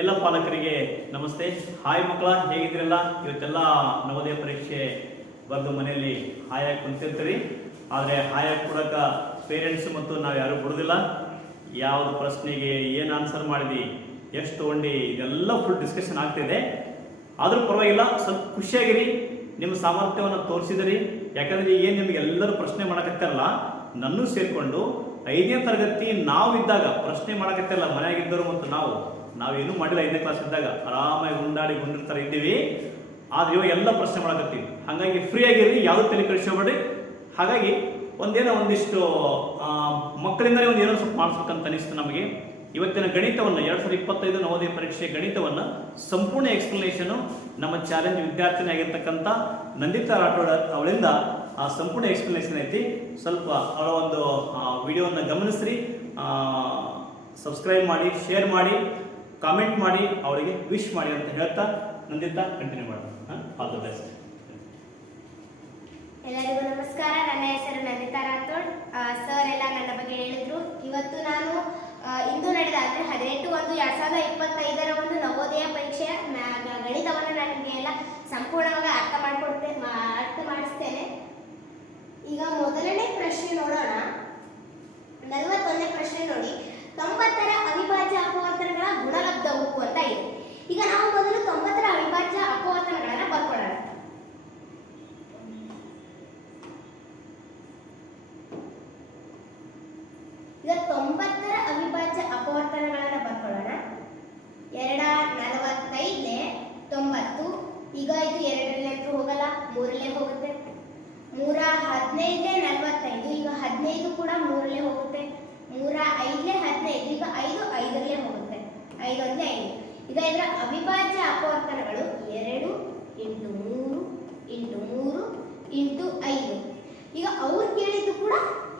ಎಲ್ಲ ಪಾಲಕರಿಗೆ ನಮಸ್ತೆ. ಹಾಯ್ ಮಕ್ಕಳ, ಹೇಗಿದ್ರಲ್ಲ? ಇವತ್ತೆಲ್ಲ ನವೋದಯ ಪರೀಕ್ಷೆ ಬರೆದು ಮನೆಯಲ್ಲಿ ಹಾಯಾಗಿ ಕುಂತಿರ್ತೀರಿ. ಆದರೆ ಹಾಯಾಗಿ ಕೊಡೋಕೆ ಪೇರೆಂಟ್ಸ್ ಮತ್ತು ನಾವು ಯಾರು ಬಿಡೋದಿಲ್ಲ. ಯಾವುದು ಪ್ರಶ್ನೆಗೆ ಏನು ಆನ್ಸರ್ ಮಾಡಿದ್ವಿ, ಎಷ್ಟು ತೊಗೊಂಡು, ಇದೆಲ್ಲ ಫುಲ್ ಡಿಸ್ಕಷನ್ ಆಗ್ತಿದೆ. ಆದರೂ ಪರವಾಗಿಲ್ಲ, ಸ್ವಲ್ಪ ಖುಷಿಯಾಗಿರಿ. ನಿಮ್ಮ ಸಾಮರ್ಥ್ಯವನ್ನು ತೋರಿಸಿದಿರಿ. ಯಾಕಂದರೆ ಏನು ನಿಮಗೆ ಎಲ್ಲರೂ ಪ್ರಶ್ನೆ ಮಾಡೋಕತ್ತಾರಲ್ಲ, ನನ್ನೂ ಸೇರಿಕೊಂಡು 5ನೇ ತರಗತಿ ನಾವಿದ್ದಾಗ ಪ್ರಶ್ನೆ ಮಾಡೋಕತ್ತಿರಲ್ಲ, ಮನೆಯಾಗಿದ್ದರು ಮತ್ತು ನಾವೇನೂ ಮಾಡಿಲ್ಲ. 5ನೇ ಕ್ಲಾಸ್ ಇದ್ದಾಗ ಆರಾಮಾಗಿ ಉಂಡಾಡಿ ಬಂದಿರ್ತಾರೆ ಇದ್ದೀವಿ. ಆದರೆ ಇವಾಗ ಎಲ್ಲ ಪ್ರಶ್ನೆ ಮಾಡಕತ್ತೀವಿ. ಹಾಗಾಗಿ ಫ್ರೀ ಆಗಿರಿ, ಯಾವುದೂ ತಲೆ ಕೆಡಿಸ್ಕೊಬೇಡಿ. ಹಾಗಾಗಿ ಒಂದಿಷ್ಟು ಮಕ್ಕಳಿಂದಲೇ ಏನೋ ಸ್ವಲ್ಪ ಮಾಡಿಸ್ಬೇಕಂತ ಅನಿಸ್ತು ನಮಗೆ. ಇವತ್ತಿನ ಗಣಿತವನ್ನು 2025 ನವೋದಯ ಪರೀಕ್ಷೆ ಗಣಿತವನ್ನು ಸಂಪೂರ್ಣ ಎಕ್ಸ್ಪ್ಲನೇಷನು ನಮ್ಮ ಚಾಲೆಂಜ್ ವಿದ್ಯಾರ್ಥಿನಿ ಆಗಿರ್ತಕ್ಕಂಥ ನಂದಿತಾ ರಾಠೋಡ್ ಅವಳಿಂದ ಆ ಸಂಪೂರ್ಣ ಎಕ್ಸ್ಪ್ಲನೇಷನ್ ಐತಿ. ಸ್ವಲ್ಪ ಅವರ ಒಂದು ವಿಡಿಯೋವನ್ನು ಗಮನಿಸ್ರಿ, ಸಬ್ಸ್ಕ್ರೈಬ್ ಮಾಡಿ, ಶೇರ್ ಮಾಡಿ, ಕಾಮೆಂಟ್ ಮಾಡಿ, ಅವಳಿಗೆ ವಿಶ್ ಮಾಡಿ ಅಂತ ಹೇಳ್ತಾ ನಂದಿತಾ ಕಂಟಿನ್ಯೂ ಮಾಡೋಣ. All the best. ಎಲ್ಲರಿಗೂ ನಮಸ್ಕಾರ. ನನ್ನ ಹೆಸರು ನಂದಿತಾ ರಾಠೋಡ್. ಸರ್ ಎಲ್ಲ ನನ್ನ ಬಗ್ಗೆ ಹೇಳಿದ್ರು. ಇವತ್ತು ನಾನು ಇಂದು ನಡೆದ ಅಂದರೆ 18/1/2025 ಒಂದು ನವೋದಯ ಪರೀಕ್ಷೆಯ ಗಣಿತವನ್ನು ನಾನು ನಿಮಗೆ ಎಲ್ಲ ಸಂಪೂರ್ಣವಾಗಿ ಅರ್ಥ ಮಾಡಿಸ್ತೇನೆ. ಈಗ ಮೊದಲನೇ ಪ್ರಶ್ನೆ ನೋಡೋಣ. 41ನೇ ಪ್ರಶ್ನೆ ನೋಡಿ, 90ರ ಅವಿಭಾಜ್ಯ ಅಪವರ್ತನಗಳ ಗುಣಲಬ್ಧವು ಅಂತ ಇದೆ. ಈಗ ನಾವು ಮೊದಲು 90ರ ಅವಿಭಾಜ್ಯ ಅಪವರ್ತನಗಳನ್ನು ಬರ್ಕೊಳ್ಳೋಣ. ಈಗ 90ರ ಅವಿಭಾಜ್ಯ ಅಪವರ್ತನಗಳನ್ನು ಬರ್ಕೊಳ್ಳೋಣ. 245 90. ಈಗ ಇದು 2ರಲ್ಲಿ ಹೋಗಲ್ಲ, 3ರಲ್ಲೇ ಹೋಗುತ್ತೆ. 315 45. ಈಗ 15 ಕೂಡ 3ರಲ್ಲೇ ಹೋಗುತ್ತೆ. 305 15. ಈಗ 5 5ರಲ್ಲೇ ಹೋಗುತ್ತೆ. 5 1 5. ಈಗ ಇದರ ಅವಿಭಾಜ್ಯ ಅಪವರ್ತನಗಳು 2 × 3 × 3 × 5. ಈಗ ಅವ್ರು ಕೇಳಿದ್ದು ಕೂಡ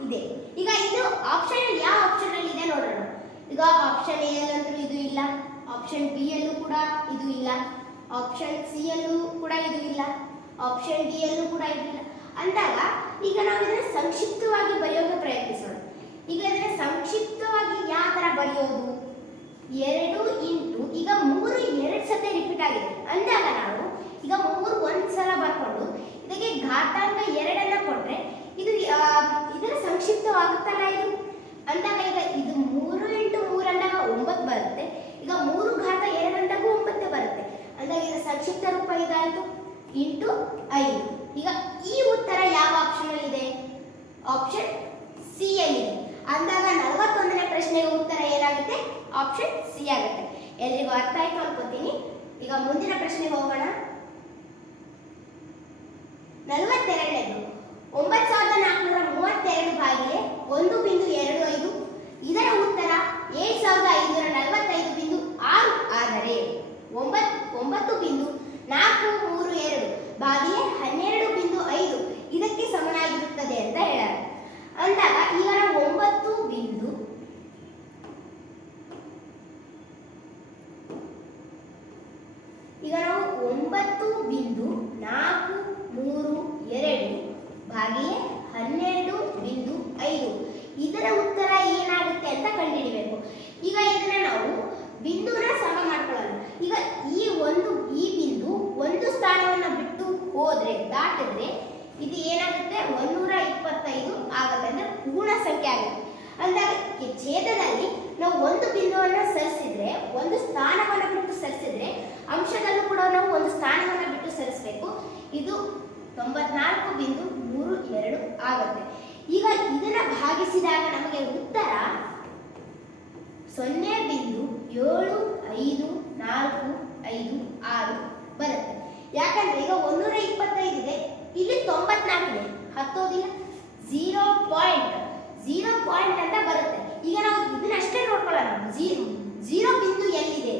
ಇದೆ. ಈಗ ಇದು ಆಪ್ಷನ್ ಯಾವ ಆಪ್ಷನ್ ಅಲ್ಲಿ ಇದೆ ನೋಡೋಣ. ಈಗ ಆಪ್ಷನ್ ಎ ಅಲ್ಲಂತೂ ಇದು ಇಲ್ಲ, ಆಪ್ಷನ್ ಬಿ ಅಲ್ಲೂ ಕೂಡ ಇದು ಇಲ್ಲ, ಆಪ್ಷನ್ ಸಿ ಅಲ್ಲೂ ಕೂಡ ಇದು ಇಲ್ಲ, ಆಪ್ಷನ್ ಡಿ ಅಲ್ಲೂ ಕೂಡ ಇದಿಲ್ಲ ಅಂದಾಗ ಈಗ ನಾವು ಇದನ್ನ ಸಂಕ್ಷಿಪ್ತವಾಗಿ ಬರೆಯೋಕೆ ಪ್ರಯತ್ನಿಸೋಣ. ಈಗ ಇದನ್ನ ಸಂಕ್ಷಿಪ್ತವಾಗಿ ಯಾವ ತರ ಬರೆಯೋದು? 2 × ಈಗ 3 2 ಸತಿ ರಿಪೀಟ್ ಆಗಿದೆ ಅಂದಾಗ ನಾವು ಈಗ 3 ಒಂದ್ಸಲ ಬರ್ಕೊಂಡು ಇದಕ್ಕೆ ಘಾತಾಂಕ 2 ಕೊಟ್ರೆ ಇದು ಇದರ ಸಂಕ್ಷಿಪ್ತವಾಗುತ್ತಲ್ಲ ಇದು ಅಂದಾಗ ಈಗ ಇದು 3 × 3 ಅಂದಾಗ 9 ಬರುತ್ತೆ. ಈಗ 3 ಘಾತ 2 ಅಂದಾಗ 9 ಬರುತ್ತೆ ಅಂದಾಗ ಇದು ಸಂಕ್ಷಿಪ್ತ ರೂಪ ಇದಾಯಿತು × 5. ಈಗ ಈ ಉತ್ತರ ಯಾವ ಆಪ್ಷನ್ ಅಲ್ಲಿ ಇದೆ? ಆಪ್ಷನ್ ಸಿ ಅಲ್ಲಿ ಇದೆ ಅಂದಾಗ 41ನೇ ಪ್ರಶ್ನೆಗೆ ಉತ್ತರ ಏನಾಗುತ್ತೆ? ಆಪ್ಷನ್ ಸಿ ಆಗುತ್ತೆ. ಎಲ್ರಿಗೂ ಅರ್ಥ ಆಯ್ತು ಅನ್ಕೋತೀನಿ. ಈಗ ಮುಂದಿನ ಪ್ರಶ್ನೆಗೆ ಹೋಗೋಣ. 42ನೇದು 9432 ಭಾಗಿಲೆ 1.25. ಇದರ ಉತ್ತರ 7545.6 ಆದರೆ 9.432 ಭಾಗಿಲೆ 12.5 ಇದಕ್ಕೆ ಸಮನಾಗಿರುತ್ತದೆ ಅಂತ ಹೇಳಾರೆ ಅಂದಾಗ ಈಗ ನಾವು 9.432 ಭಾಗಿಲೆ 12.5 ಇದರ ಉತ್ತರ ಏನಾಗುತ್ತೆ ಅಂತ ಕಂಡುಹಿಡಿಬೇಕು. ಈಗ ಇದನ್ನ ನಾವು ಬಿಂದುನ ಸಮ ಮಾಡ್ಕೊಳ್ಳೋಣ. ಈಗ ಈ ಬಿಂದು ಒಂದು ಸ್ಥಾನವನ್ನು ಬಿಟ್ಟು ಹೋದ್ರೆ ದಾಟಿದ್ರೆ ಇದು ಏನಾಗುತ್ತೆ? 125 ಆಗುತ್ತೆ, ಅಂದ್ರೆ ಪೂರ್ಣ ಸಂಖ್ಯೆ ಆಗುತ್ತೆ. ಅಂದಾಗ ಛೇದದಲ್ಲಿ ನಾವು ಒಂದು ಬಿಂದುವನ್ನು ಸರಿಸಿದ್ರೆ, ಒಂದು ಸ್ಥಾನವನ್ನು ಬಿಟ್ಟು ಸರಿಸಿದ್ರೆ, ಅಂಶದಲ್ಲೂ ಕೂಡ ನಾವು ಒಂದು ಸ್ಥಾನವನ್ನು ಬಿಟ್ಟು ಸರಿಸಬೇಕು. ಇದು 94.32 ಆಗುತ್ತೆ. ಈಗ ಇದನ್ನ ಭಾಗಿಸಿದಾಗ ನಮಗೆ ಉತ್ತರ 0.7545 ಬರುತ್ತೆ. ಯಾಕಂದ್ರೆ ಈಗ 125 ಇದೆ, ಇಲ್ಲಿ 94 ಇದೆ, ಹತ್ತೋದಿಲ್ಲ, 0 ಪಾಯಿಂಟ್ ಅಂತ ಬರುತ್ತೆ. ಈಗ ನಾವು ಇದನ್ನ ಅಷ್ಟೇ ನೋಡ್ಕೊಳ್ಳೋಣ. 0 ಬಿಂದು ಎಲ್ಲಿದೆ?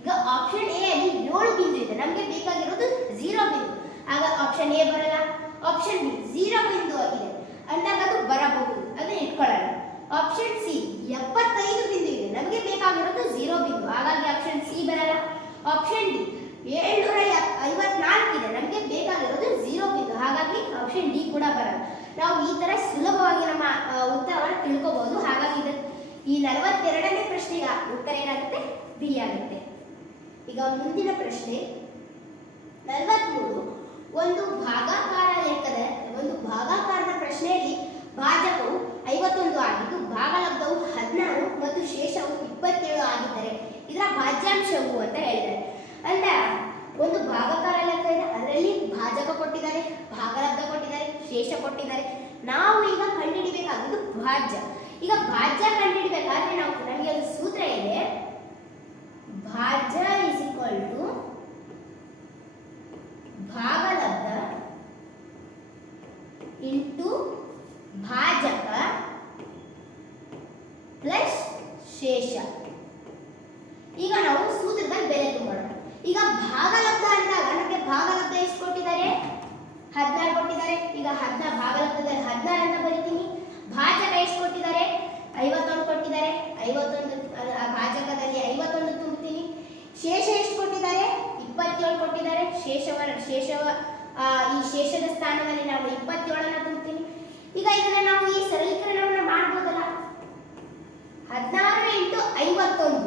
ಈಗ ಆಪ್ಷನ್ ಎ ಅಲ್ಲಿ 7 ಬಿಂದು ಇದೆ, ನಮಗೆ ಬೇಕಾಗಿರೋದು 0 ಬಿಂದು. ಆಗ ಆಪ್ಷನ್ ಎ ಬರಲ್ಲ, ಆಪ್ಷನ್ ಬಿ 0 ಬಿಂದು ಆಗಿದೆ ಅಂದಾಗ ಅದು ಬರಬಹುದು, ಅದನ್ನ ಇಟ್ಕೊಳ್ಳೋಣ. ಆಪ್ಷನ್ ಸಿ 75 ಬಿಂದು ಇದೆ, ನಮಗೆ ಬೇಕಾಗಿರೋದು 0 ಬಿಂದು, ಹಾಗಾಗಿ ಆಪ್ಷನ್ ಸಿ ಬರಲ್ಲ. ಆಪ್ಷನ್ ಡಿ 754 ಇದೆ, ನಮಗೆ ಬೇಕಾಗಿರೋದು 0 ಬಿಂದು, ಹಾಗಾಗಿ ಆಪ್ಷನ್ ಡಿ ಕೂಡ ಬರಲ್ಲ. ನಾವು ಈ ತರ ಸುಲಭವಾಗಿ ನಮ್ಮ ಉತ್ತರವನ್ನು ತಿಳ್ಕೋಬಹುದು. ಹಾಗಾಗಿ ಈ 42ನೇ ಪ್ರಶ್ನೆಗೆ ಉತ್ತರ ಏನಾಗುತ್ತೆ? ಬಿ ಆಗುತ್ತೆ. ಈಗ ಮುಂದಿನ ಪ್ರಶ್ನೆ 43. ಒಂದು ಭಾಗಾಕಾರದ ಪ್ರಶ್ನೆಯಲ್ಲಿ ಭಾಜಕವು 51 ಆಗಿದ್ದು ಭಾಗಲಬ್ಧವು 16 ಮತ್ತು ಶೇಷವು 27 ಆಗಿದ್ದರೆ ಇದರ ಭಾಜ್ಯಾಂಶವು ಅಂತ ಹೇಳಿದ್ದಾರೆ. ಅಂದ್ರೆ ಒಂದು ಭಾಗಾಕಾರ ಲೆಕ್ಕ ಇದೆ, ಅದರಲ್ಲಿ ಭಾಜಕ ಕೊಟ್ಟಿದ್ದಾರೆ, ಭಾಗಲಬ್ಧ ಕೊಟ್ಟಿದ್ದಾರೆ, ಶೇಷ ಕೊಟ್ಟಿದ್ದಾರೆ. ನಾವು ಈಗ ಕಂಡುಹಿಡಿಬೇಕಾಗಿದ್ದು ಭಾಜ್ಯ. ಈಗ ಭಾಜ್ಯ ಕಂಡುಹಿಡಿಬೇಕಾದ್ರೆ ನಮಗೆ ಒಂದು ಸೂತ್ರ ಇದೆ. ಭಾಜ್ಯ ಇಸ್ ಈಕ್ವಲ್ ಟು ಭಾಗಲಬ್ಧ ಇಂಟು ಭಾಜಕ ಪ್ಲಸ್ ಶೇಷ. ಈಗ ನಾವು ಸೂತ್ರದಲ್ಲಿ ಬೆಲೆ ತುಂಬೋಣ. ಈಗ ಭಾಗಲಬ್ಧ ಅಂದಾಗ ನಮಗೆ ಭಾಗಲಬ್ಧ ಎಷ್ಟು ಕೊಟ್ಟಿದ್ದಾರೆ? 16 ಕೊಟ್ಟಿದ್ದಾರೆ. ಈಗ ಭಾಗಲಬ್ಧದಲ್ಲಿ 16 ಅಂತ ಬರೀತೀನಿ. ಭಾಜಕ ಎಷ್ಟು ಕೊಟ್ಟಿದ್ದಾರೆ? 51 ಕೊಟ್ಟಿದ್ದಾರೆ. 51 ಭಾಜಕದಲ್ಲಿ 51 ತುಂಬುತ್ತೀನಿ. ಶೇಷ ಎಷ್ಟು ಕೊಟ್ಟಿದ್ದಾರೆ? 27 ಕೊಟ್ಟಿದ್ದಾರೆ. ಈ ಶೇಷದ ಸ್ಥಾನದಲ್ಲಿ ನಾವು 27 ತುಂಬುತ್ತೀನಿ. ಈಗ ಇದನ್ನ ನಾವು ಈ ಸರಳೀಕರಣವನ್ನು ಮಾಡಬಹುದಲ್ಲ? 16 ಇಂಟು 51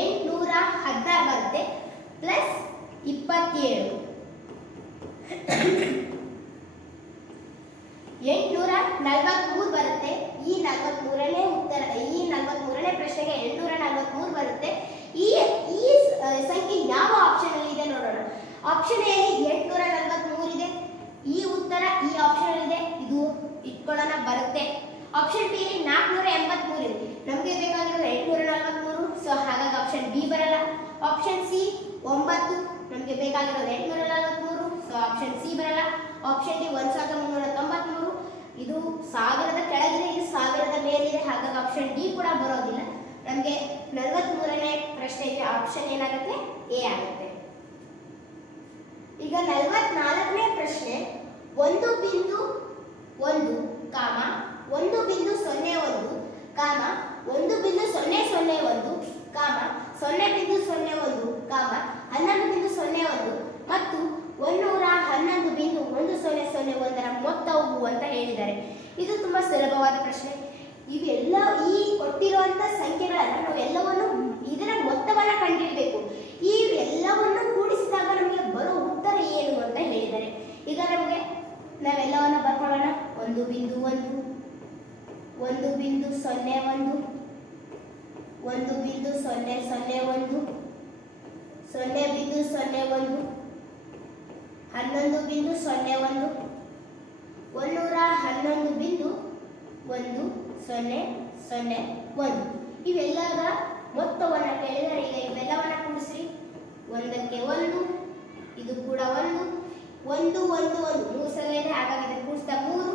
816 ಬರುತ್ತೆ ಪ್ಲಸ್ 27 843 ಬರುತ್ತೆ. ಈ 43ನೇ ಉತ್ತರ, ಈ 43ನೇ ಪ್ರಶ್ನೆಗೆ 843 ಬರುತ್ತೆ. ಈ ಸಂಖ್ಯೆ ಯಾವ ಆಪ್ಷನ್ ಅಲ್ಲಿ ಇದೆ ನೋಡೋಣ. ಆಪ್ಷನ್ ಎ 843 ಇದೆ. ಈ ಉತ್ತರ ಈ ಆಪ್ಷನ್ ಅಲ್ಲಿ ಇದೆ, ಇದು ಇಟ್ಕೊಳ್ಳೋಣ ಬರುತ್ತೆ. ಆಪ್ಷನ್ ಬಿ 483 ಇದೆ. ನಮಗೆ ಬೇಕಾಗಿರೋದು 843, ಸೊ ಹಾಗಾಗಿ ಆಪ್ಷನ್ ಬಿ ಬರಲ್ಲ. ಆಪ್ಷನ್ ಸಿ 9, ನಮಗೆ ಬೇಕಾಗಿರೋದು 843, ಸೊ ಆಪ್ಷನ್ ಸಿ ಬರಲ್ಲ. ಆಪ್ಷನ್ ಡಿ 1393, ಇದು 1000ದ ಕೆಳಗಿದೆ, ಇದು 1000ದ ಮೇಲಿದೆ, ಹಾಗಾಗಿ ಆಪ್ಷನ್ ಡಿ ಕೂಡ ಬರೋದಿಲ್ಲ. ನಮಗೆ 43ನೇ ಪ್ರಶ್ನೆಗೆ ಆಪ್ಷನ್ ಏನಾಗುತ್ತೆ? ಎ ಆಗುತ್ತೆ. ಈಗ 44ನೇ ಪ್ರಶ್ನೆ 1.1, 1.01, 1.001, 0.01, 11.01 ಮತ್ತು 111.101ರ ಮೊತ್ತವು ಅಂತ ಹೇಳಿದ್ದಾರೆ. ಇದು ತುಂಬಾ ಸುಲಭವಾದ ಪ್ರಶ್ನೆ. ಇವೆಲ್ಲ ಈ ಕೊಟ್ಟಿರುವಂತ ಸಂಖ್ಯೆಗಳನ್ನ ನಾವು ಎಲ್ಲವನ್ನು ಇದರ ಮೊತ್ತವನ್ನ ಕಂಡುಹಿಡಿಯಬೇಕು. ಈ ಎಲ್ಲವನ್ನು ಕೂಡಿಸಿದಾಗ ನಮಗೆ ಬರೋ ಉತ್ತರ ಏನು ಅಂತ ಹೇಳಿದ್ದಾರೆ. ಈಗ ನಮಗೆ ನಾವೆಲ್ಲವನ್ನು ಬರ್ಕೊಳ್ಳೋಣ. 1.1, 1.01, 1.001, 0.01, 11.01, 111.101 ಇವೆಲ್ಲದ ಮೊತ್ತವನ್ನು ಕೇಳಿದರೆ ಈಗ ಇವೆಲ್ಲವನ್ನ ಕೂಡಿಸ್ರಿ. 1ಕ್ಕೆ 1, ಇದು ಕೂಡ 1, 1 1 1 3 ಸಲ ಇದೆ, ಹಾಗಾಗಿ ಇದನ್ನು ಕೂಡಿಸಿದಾಗ 3,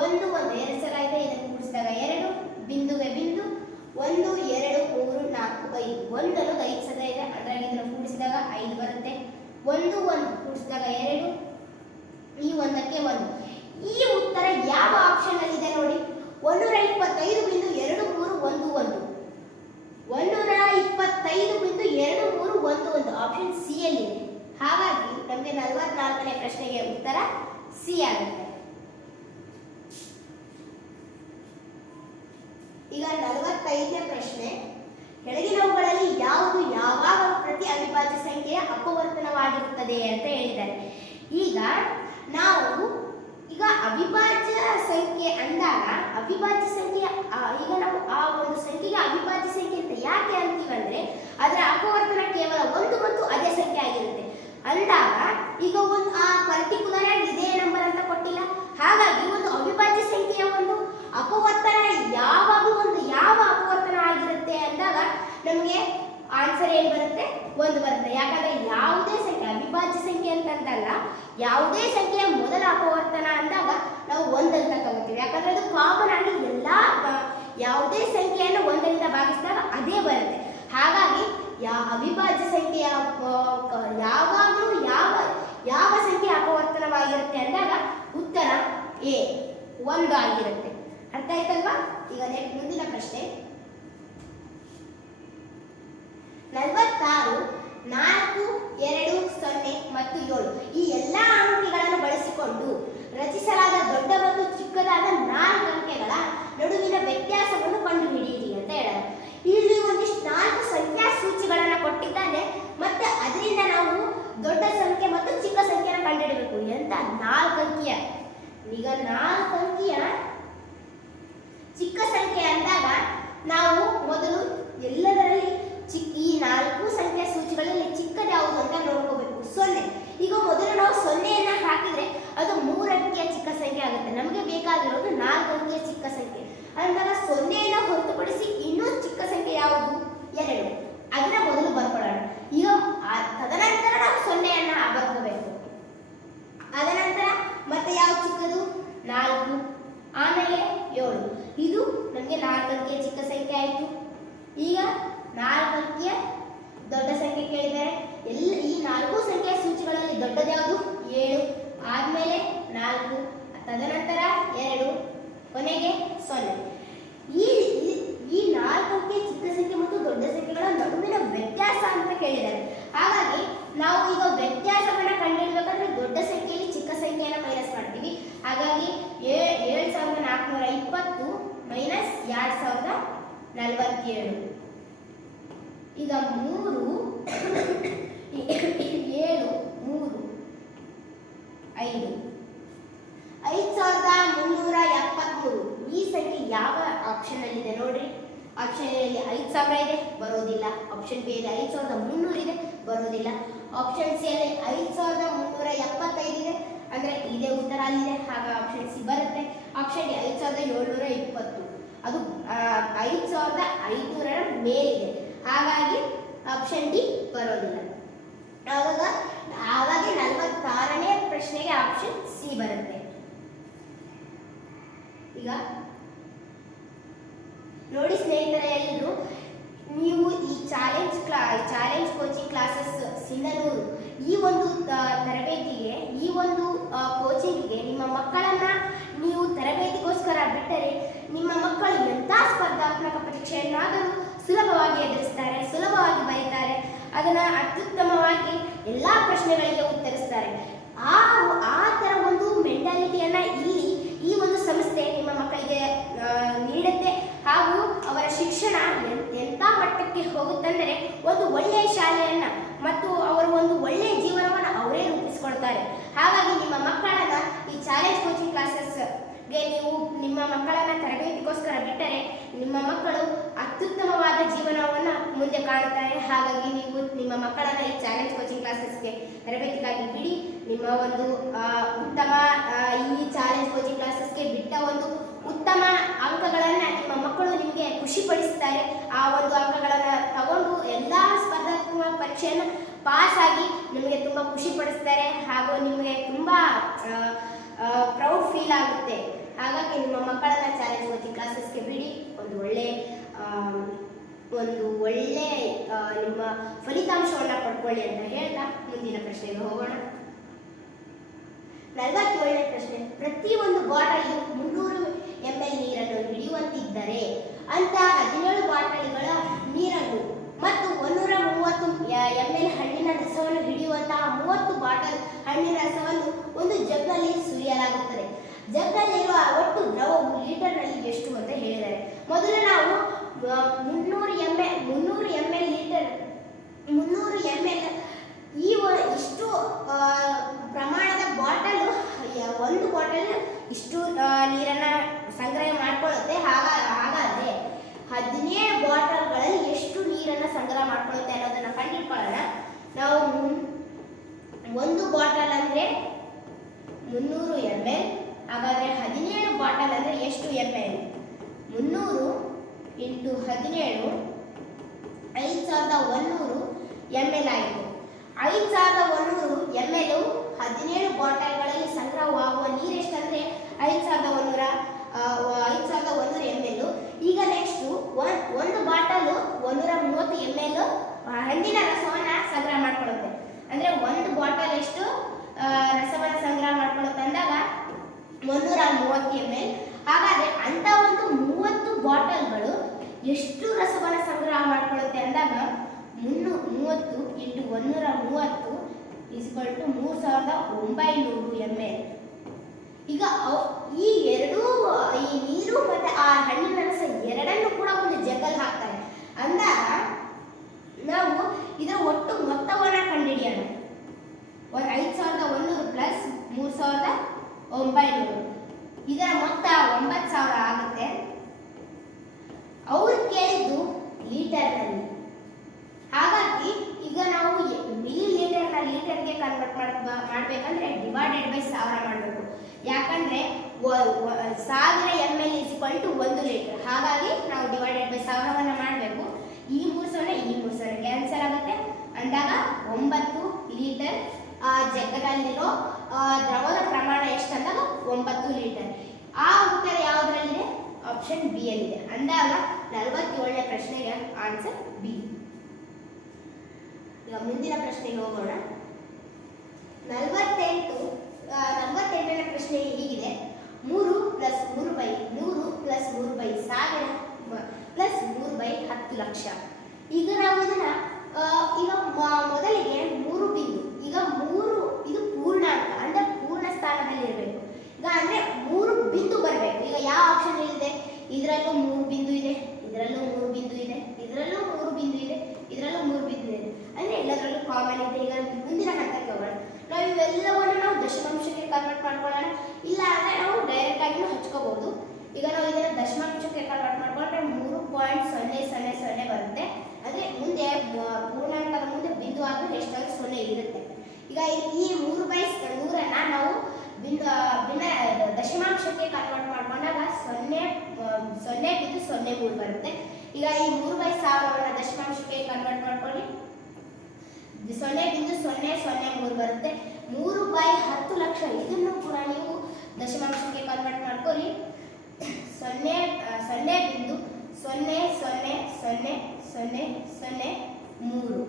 1 1 2 ಸಲ ಇದೆ, ಇದನ್ನು ಕೂಡಿಸಿದಾಗ 2, ಬಿಂದುಗೆ ಬಿಂದು 1 2 3 4 5 1 5 ಸಲ ಇದೆ, ಅದರಾಗಿ ಇದನ್ನು ಕೂಡಿಸಿದಾಗ 5 ಬರುತ್ತೆ. 1 1 ಕೂಡಿಸಿದಾಗ 2, ಈ 1ಕ್ಕೆ 1. ಈ ಉತ್ತರ ಯಾವ ಆಪ್ಷನ್ ಅಲ್ಲಿ ಇದೆ ನೋಡಿ? 125.2311, 125.2311 ಆಪ್ಷನ್ ಸಿ ಅಲ್ಲಿ ಇದೆ. ಹಾಗಾಗಿ ನಮಗೆ 44ನೇ ಪ್ರಶ್ನೆಗೆ ಉತ್ತರ ಸಿ ಆಗುತ್ತೆ. ಈಗ 45ನೇ ಪ್ರಶ್ನೆ, ಕೆಳಗಿನವುಗಳಲ್ಲಿ ಯಾವುದು ಯಾವಾಗ ಪ್ರತಿ ಅವಿಭಾಜ್ಯ ಸಂಖ್ಯೆಯ ಅಪವರ್ತನವಾಗಿರುತ್ತದೆ ಅಂತ ಹೇಳಿದ್ದಾರೆ. ಈಗ ಅವಿಭಾಜ್ಯ ಸಂಖ್ಯೆ ಅಂದಾಗ ಅವಿಭಾಜ್ಯ ಸಂಖ್ಯೆ ಈಗ ನಾವು ಆ ಒಂದು ಸಂಖ್ಯೆಗೆ ಅವಿಭಾಜ್ಯ ಸಂಖ್ಯೆ ಅಂತ ಯಾಕೆ ಅಂತೀವಂದ್ರೆ ಅದರ ಅಪವರ್ತನ ಕೇವಲ 1 ಮತ್ತು ಅದೇ ಸಂಖ್ಯೆ ಆಗಿರುತ್ತೆ. ಅಂದಾಗ ಈಗ ಒಂದು ಆ ಪರ್ಟಿಕ್ಯುಲರ್ ಆಗಿ ಇದೇ ನಂಬರ್ ಅಂತ ಕೊಟ್ಟಿಲ್ಲ, ಹಾಗಾಗಿ ಒಂದು ಅವಿಭಾಜ್ಯ ಸಂಖ್ಯೆಯ ಒಂದು ಅಪವರ್ತನ ಯಾವಾಗಲೂ ಒಂದು ಯಾವ ಅಪವರ್ತನ ಆಗಿರುತ್ತೆ ಅಂದಾಗ ನಮಗೆ ಆನ್ಸರ್ ಏನು ಬರುತ್ತೆ? 1 ಬರುತ್ತೆ. ಯಾಕಂದ್ರೆ ಯಾವುದೇ ಸಂಖ್ಯೆ ಅವಿಭಾಜ್ಯ ಸಂಖ್ಯೆ ಅಂತಂದಲ್ಲ, ಯಾವುದೇ ಸಂಖ್ಯೆಯ ಮೊದಲ ಅಪವರ್ತನ ಅಂದಾಗ ನಾವು 1 ಅಂತ ತಗೋತೀವಿ. ಯಾಕಂದ್ರೆ ಅದು ಕಾಮನ್ ಆಗಿ ಯಾವುದೇ ಸಂಖ್ಯೆಯನ್ನು 1ರಿಂದ ಭಾಗಿಸಿದಾಗ ಅದೇ ಬರುತ್ತೆ. ಹಾಗಾಗಿ ಅವಿಭಾಜ್ಯ ಸಂಖ್ಯೆಯ ಯಾವಾಗಲೂ ಯಾವ ಸಂಖ್ಯೆ ಅಪವರ್ತನವಾಗಿರುತ್ತೆ ಅಂದಾಗ ಉತ್ತರ ಎ 1 ಆಗಿರುತ್ತೆ. ಅರ್ಥ ಆಯ್ತಲ್ವಾ? ಈಗ ಮುಂದಿನ ಪ್ರಶ್ನೆ 46, 4, 2, 0 ಮತ್ತು 7 ಈ ಎಲ್ಲಾ ಅಂಕಿಗಳನ್ನು ಬಳಸಿಕೊಂಡು ರಚಿಸಲಾದ ದೊಡ್ಡ ಮತ್ತು ಚಿಕ್ಕದಾದ 4 ಅಂಕೆಗಳ ನಡುವಿನ ವ್ಯತ್ಯಾಸವನ್ನು ಕಂಡುಹಿಡಿಯಿರಿ ಅಂತ ಹೇಳೋಣ. ಇಲ್ಲಿ ಒಂದಿಷ್ಟು 4 ಸಂಖ್ಯಾ ಸೂಚಿಗಳನ್ನು ಕೊಟ್ಟಿದ್ದಾನೆ ಮತ್ತು ದೊಡ್ಡ ಸಂಖ್ಯೆ ಕೇಳಿದ್ದಾರೆ. ಈ 4 ಸಂಖ್ಯೆಯ ಸೂಚಿಗಳಲ್ಲಿ ದೊಡ್ಡದು ಯಾವುದು? 7. ಆದ್ಮೇಲೆ 4, ತದನಂತರ 2, ಕೊನೆಗೆ 0. ಈ 4 ಅಂಕೆ ಚಿಕ್ಕ ಸಂಖ್ಯೆ ಮತ್ತು ದೊಡ್ಡ ಸಂಖ್ಯೆಗಳ ನಡುವಿನ ವ್ಯತ್ಯಾಸ ಅಂತ ಕೇಳಿದ್ದಾರೆ. ಹಾಗಾಗಿ ನಾವು ಈಗ ವ್ಯತ್ಯಾಸವನ್ನ ಕಂಡುಹಿಡಿಯಬೇಕಾದ್ರೆ ದೊಡ್ಡ ಸಂಖ್ಯೆಯಲ್ಲಿ ಚಿಕ್ಕ ಸಂಖ್ಯೆಯನ್ನು ಮೈನಸ್ ಮಾಡ್ತೀವಿ. ಹಾಗಾಗಿ 7420 ಮೈನಸ್ 2047. ಈಗ 3 7 3 5 5373. ಈ ಸಂಖ್ಯೆ ಯಾವ ಆಪ್ಷನ್ ಅಲ್ಲಿ ಇದೆ ನೋಡ್ರಿ. ಆಪ್ಷನ್ ಎ ಅಲ್ಲಿ 5000 ಇದೆ, ಬರೋದಿಲ್ಲ. ಆಪ್ಷನ್ ಬಿ ಅಲ್ಲಿ 5300 ಇದೆ, ಬರೋದಿಲ್ಲ. ಆಪ್ಷನ್ ಸಿ ಅಲ್ಲಿ 5375 ಇದೆ, ಅಂದ್ರೆ ಇದೇ ಉತ್ತರ ಅಲ್ಲಿದೆ, ಆಗ ಆಪ್ಷನ್ ಸಿ ಬರುತ್ತೆ. ಆಪ್ಷನ್ ಡಿ 5720, ಅದು 5500 ಮೇಲಿದೆ, ಹಾಗಾಗಿ ಆಪ್ಷನ್ ಡಿ ಬರೋದಿಲ್ಲ. ಹಾಗಾಗಿ 46ನೇ ಪ್ರಶ್ನೆಗೆ ಆಪ್ಷನ್ ಸಿ ಬರುತ್ತೆ. ಈಗ ನೋಡಿ ಸ್ನೇಹಿತರೆ, ಎಲ್ಲರೂ ನೀವು ಈ ಚಾಲೆಂಜ್ ಕೋಚಿಂಗ್ ಕ್ಲಾಸಸ್ ಸಿಂಧನೂರು ಈ ಒಂದು ತರಬೇತಿಗೆ, ಈ ಒಂದು ಕೋಚಿಂಗ್ಗೆ ನಿಮ್ಮ ಮಕ್ಕಳನ್ನ ನೀವು ತರಬೇತಿಗೋಸ್ಕರ ಬಿಟ್ಟರೆ ನಿಮ್ಮ ಮಕ್ಕಳು ಎಂಥ ಸ್ಪರ್ಧಾತ್ಮಕ ಪರೀಕ್ಷೆಯನ್ನಾದರೂ ಸುಲಭವಾಗಿ ಎದುರಿಸ್ತಾರೆ, ಸುಲಭವಾಗಿ ಬರೀತಾರೆ, ಅದನ್ನು ಅತ್ಯುತ್ತಮವಾಗಿ ಎಲ್ಲ ಪ್ರಶ್ನೆಗಳಿಗೆ ಉತ್ತರಿಸ್ತಾರೆ. ಆ ಥರ ಒಂದು ಮೆಂಟಾಲಿಟಿಯನ್ನು ಇಲ್ಲಿ ಈ ಒಂದು ಸಂಸ್ಥೆ ನಿಮ್ಮ ಮಕ್ಕಳಿಗೆ ನೀಡುತ್ತೆ. ಹಾಗೂ ಅವರ ಶಿಕ್ಷಣ ಎಂಥ ಮಟ್ಟಕ್ಕೆ ಹೋಗುತ್ತಂದರೆ ಒಂದು ಒಳ್ಳೆಯ ಶಾಲೆಯನ್ನ ಮತ್ತು ಅವರು ಒಂದು ಒಳ್ಳೆಯ ಜೀವನವನ್ನು ಅವರೇ ರೂಪಿಸಿಕೊಳ್ತಾರೆ. ಹಾಗಾಗಿ ನಿಮ್ಮ ಮಕ್ಕಳನ್ನ ಈ ಚಾಲೆಂಜ್ ಕೋಚಿಂಗ್ ಕ್ಲಾಸಸ್ಗೆ ನೀವು ನಿಮ್ಮ ಮಕ್ಕಳನ್ನ ತರಬೇತಿಗೋಸ್ಕರ ಬಿಟ್ಟರೆ ನಿಮ್ಮ ಮಕ್ಕಳು ಅತ್ಯುತ್ತಮವಾದ ಜೀವನವನ್ನು ಮುಂದೆ ಕಾಣುತ್ತಾರೆ. ಹಾಗಾಗಿ ನೀವು ನಿಮ್ಮ ಮಕ್ಕಳನ್ನ ಈ ಚಾಲೆಂಜ್ ಕೋಚಿಂಗ್ ಕ್ಲಾಸಸ್ಗೆ ತರಬೇತಿಗಾಗಿ ಬಿಡಿ. ನಿಮ್ಮ ಒಂದು ಉತ್ತಮ ಈ ಚಾಲೆಂಜ್ ಕೋಚಿಂಗ್ ಕ್ಲಾಸಸ್ಗೆ ಬಿಟ್ಟ ಒಂದು ಉತ್ತಮ ಅಂಕಗಳನ್ನು ನಿಮ್ಮ ಮಕ್ಕಳು ನಿಮಗೆ ಖುಷಿಪಡಿಸ್ತಾರೆ. ಆ ಒಂದು ಅಂಕಗಳನ್ನು ತಗೊಂಡು ಎಲ್ಲ ಸ್ಪರ್ಧಾತ್ಮಕ ಪರೀಕ್ಷೆಯನ್ನು ಪಾಸ್ ಆಗಿ ನಿಮಗೆ ತುಂಬ ಖುಷಿಪಡಿಸ್ತಾರೆ, ಹಾಗೂ ನಿಮಗೆ ತುಂಬ ಪ್ರೌಡ್ ಫೀಲ್ ಆಗುತ್ತೆ. ಹಾಗಾಗಿ ನಿಮ್ಮ ಮಕ್ಕಳನ್ನ ಚಾಲೆಂಜ್ ಕೋಚಿಂಗ್ ಕ್ಲಾಸಸ್ಗೆ ಬಿಡಿ. ಒಂದು ಒಳ್ಳೆ ನಿಮ್ಮ ಫಲಿತಾಂಶವನ್ನು ಪಡ್ಕೊಳ್ಳಿ ಅಂತ ಹೇಳ್ತಾ ಮುಂದಿನ ಪ್ರಶ್ನೆಗೆ ಹೋಗೋಣ. 47ನೇ ಪ್ರಶ್ನೆ. ಪ್ರತಿಯೊಂದು ಬಾಟಲಿಯು 300 ml ನೀರನ್ನು ಹಿಡಿಯುವಂತಿದ್ದರೆ ಅಂತ 17 ಬಾಟಲಿಗಳ ನೀರನ್ನು ಮತ್ತು 130 ml ಹಣ್ಣಿನ ರಸವನ್ನು ಹಿಡಿಯುವಂತಹ 30 ಬಾಟಲ್ ಹಣ್ಣಿನ ರಸವನ್ನು ಒಂದು ಜಗ್ನಲ್ಲಿ ಸುರಿಯಲಾಗುತ್ತದೆ. ಜಗ್ನಲ್ಲಿರುವ ಒಟ್ಟು ದ್ರವವು ಲೀಟರ್ನಲ್ಲಿ ಎಷ್ಟು ಅಂತ ಹೇಳಿದ್ದಾರೆ. ಮೊದಲು ನಾವು 300 ml ಇಷ್ಟು ಪ್ರಮಾಣದ ಬಾಟಲ್, ಒಂದು ಬಾಟಲ್ ಇಷ್ಟು ನೀರನ್ನ ಸಂಗ್ರಹ ಮಾಡ್ಕೊಳ್ಳುತ್ತೆ. ಹಾಗಾದ್ರೆ 17 ಬಾಟಲ್ಗಳಲ್ಲಿ ಎಷ್ಟು ನೀರನ್ನ ಸಂಗ್ರಹ ಮಾಡ್ಕೊಳ್ಳುತ್ತೆ ಅನ್ನೋದನ್ನ ಕಂಡುಹಿಡ್ಕೊಳ್ಳೋಣ. ನಾವು ಒಂದು ಬಾಟಲ್ ಅಂದ್ರೆ 300 ml, ಹಾಗಾದ್ರೆ 17 ಬಾಟಲ್ ಅಂದ್ರೆ ಎಷ್ಟು ml? 300 × 17 5100 ml ಆಯಿತು. 5100 ml 17 ಬಾಟಲ್ಗಳಲ್ಲಿ ಸಂಗ್ರಹವಾಗುವ ನೀರೆಷ್ಟಂದ್ರೆ 5100 ml. ಈಗ ನೆಕ್ಸ್ಟ್ ಒಂದು ಬಾಟಲ್ 130 ml ಹಣ್ಣಿನ ರಸವನ್ನ ಸಂಗ್ರಹ ಮಾಡ್ಕೊಳ್ಳುತ್ತೆ. ಅಂದ್ರೆ ಒಂದು ಬಾಟಲ್ ಎಷ್ಟು ರಸವನ್ನ ಸಂಗ್ರಹ ಮಾಡ್ಕೊಳ್ಳುತ್ತೆ ಅಂದಾಗ 130 ml. ಹಾಗಾದ್ರೆ ಅಂತ ಒಂದು 30 ಬಾಟಲ್ಗಳು ಎಷ್ಟು ರಸವನ್ನ ಸಂಗ್ರಹ ಮಾಡ್ಕೊಳ್ಳುತ್ತೆ ಅಂದಾಗ 30 × 130 3900 ml. ಈಗ ಈ ನೀರು ಮತ್ತೆ ಆ ಹಣ್ಣಿನ ರಸ ಎರಡನ್ನು ಕೂಡ ಒಂದು ಜಗ್ಗಲ್ಲಿ ಹಾಕ್ತಾರೆ ಅಂದಾಗ ನಾವು ಇದರ ಒಟ್ಟು ಮೊತ್ತವನ್ನು ಕಂಡುಹಿಡಿಯೋಣ. 5100 ಪ್ಲಸ್ 3900, ಇದರ ಮೊತ್ತ 9000 ಆಗುತ್ತೆ. ಅವ್ರು ಕೇಳಿದ್ದು ಲೀಟರ್ನಲ್ಲಿ. ಹಾಗಾಗಿ ಈಗ ನಾವು ಮಿಲಿ ಲೀಟರ್ನ ಲೀಟರ್ಗೆ ಕನ್ವರ್ಟ್ ಮಾಡಬೇಕಂದ್ರೆ ಡಿವೈಡೆಡ್ ಬೈ 1000 ಮಾಡಬೇಕು. ಯಾಕಂದ್ರೆ 1000 ml = 1 ಲೀಟರ್. ಹಾಗಾಗಿ ನಾವು ಡಿವೈಡೆಡ್ ಬೈ 1000 ಮಾಡಬೇಕು. ಈ 3 ಕ್ಯಾನ್ಸಲ್ ಆಗುತ್ತೆ ಅಂದಾಗ 9 ಲೀಟರ್ ಜಗ್ಗದಲ್ಲಿರೋ ದ್ರವದ ಪ್ರಮಾಣ ಎಷ್ಟಂದಾಗ 9 ಲೀಟರ್. ಆ ಉತ್ತರ ಯಾವುದರಲ್ಲಿದೆ? ಆಪ್ಷನ್ ಬಿ ಅಲ್ಲಿದೆ. ಅಂದಾಗ 47ನೇ ಪ್ರಶ್ನೆಗೆ ಆನ್ಸರ್ ಬಿ. ಈಗ ಮುಂದಿನ ಪ್ರಶ್ನೆಗೆ ಹೋಗೋಣ. 48ನೇ ಪ್ರಶ್ನೆ ಹೀಗಿದೆ: 3 + 3/100 + 3/1000 + 3/10 ಲಕ್ಷ. ಈಗ ನಾವು ಇದನ್ನ ಈಗ ಮೊದಲಿಗೆ 3 ಬಿಂದು, ಈಗ 3 ಇದು ಪೂರ್ಣಾಂಕ ಅಂದ್ರೆ ಪೂರ್ಣ ಸ್ಥಾನದಲ್ಲಿ ಇರಬೇಕು. ಈಗ ಅಂದ್ರೆ 3 ಬಿಂದು ಬರಬೇಕು. ಈಗ ಯಾವ ಆಪ್ಷನ್ ಇದೆ? ಇದರಲ್ಲೂ 3 ಬಿಂದು ಇದೆ, ಇದರಲ್ಲೂ 3 ಬಿಂದು ಇದೆ, ಇದರಲ್ಲೂ 3 ಬಿಂದು ಇದೆ, ಇದರಲ್ಲೂ 3 ಬಿಂದು ಇದೆ, ಅಂದ್ರೆ ಎಲ್ಲದರಲ್ಲೂ ಕಾಮನ್ ಇದೆ. ಈಗ ಮುಂದಿನ ಹಂತಕ್ಕೆ ಹೋಗೋಣ. ನಾವು ಇವೆಲ್ಲವನ್ನು ನಾವು ದಶಮಾಂಶಕ್ಕೆ ಕನ್ವರ್ಟ್ ಮಾಡ್ಕೊಳ್ಳೋಣ, ಇಲ್ಲ ಅಂದ್ರೆ ನಾವು ಡೈರೆಕ್ಟ್ ಆಗಿ ಹಚ್ಕೋಬಹುದು. ಈಗ ನಾವು ಇದನ್ನ ದಶಮಾಂಶಕ್ಕೆ ಕನ್ವರ್ಟ್ ಮಾಡ್ಕೊಂಡ್ರೆ 3.000 ಬರುತ್ತೆ. ಅಂದ್ರೆ ಮುಂದೆ ಪೂರ್ಣಾಂಕದ ಮುಂದೆ ಬಿಂದು ಆದ್ಮೇಲೆ ಎಷ್ಟಾದ್ರೂ 0 ಇರುತ್ತೆ. ಈಗ ಈ 3/100 ನಾವು ದಶಮಾಂಶಕ್ಕೆ ಕನ್ವರ್ಟ್ ಮಾಡ್ಕೊಂಡಾಗ 0.03 ಬರುತ್ತೆ. ಈಗ ಈ 3/1000 ದಶಮಾಂಶಕ್ಕೆ ಕನ್ವರ್ಟ್ ಮಾಡ್ಕೊಳ್ಳಿ, 0.003 ಬರುತ್ತೆ. 3/10 ಲಕ್ಷ ಇದನ್ನು ಕೂಡ ನೀವು ದಶಮಾಂಶಕ್ಕೆ ಕನ್ವರ್ಟ್ ಮಾಡ್ಕೊಳ್ಳಿ, 0.000003.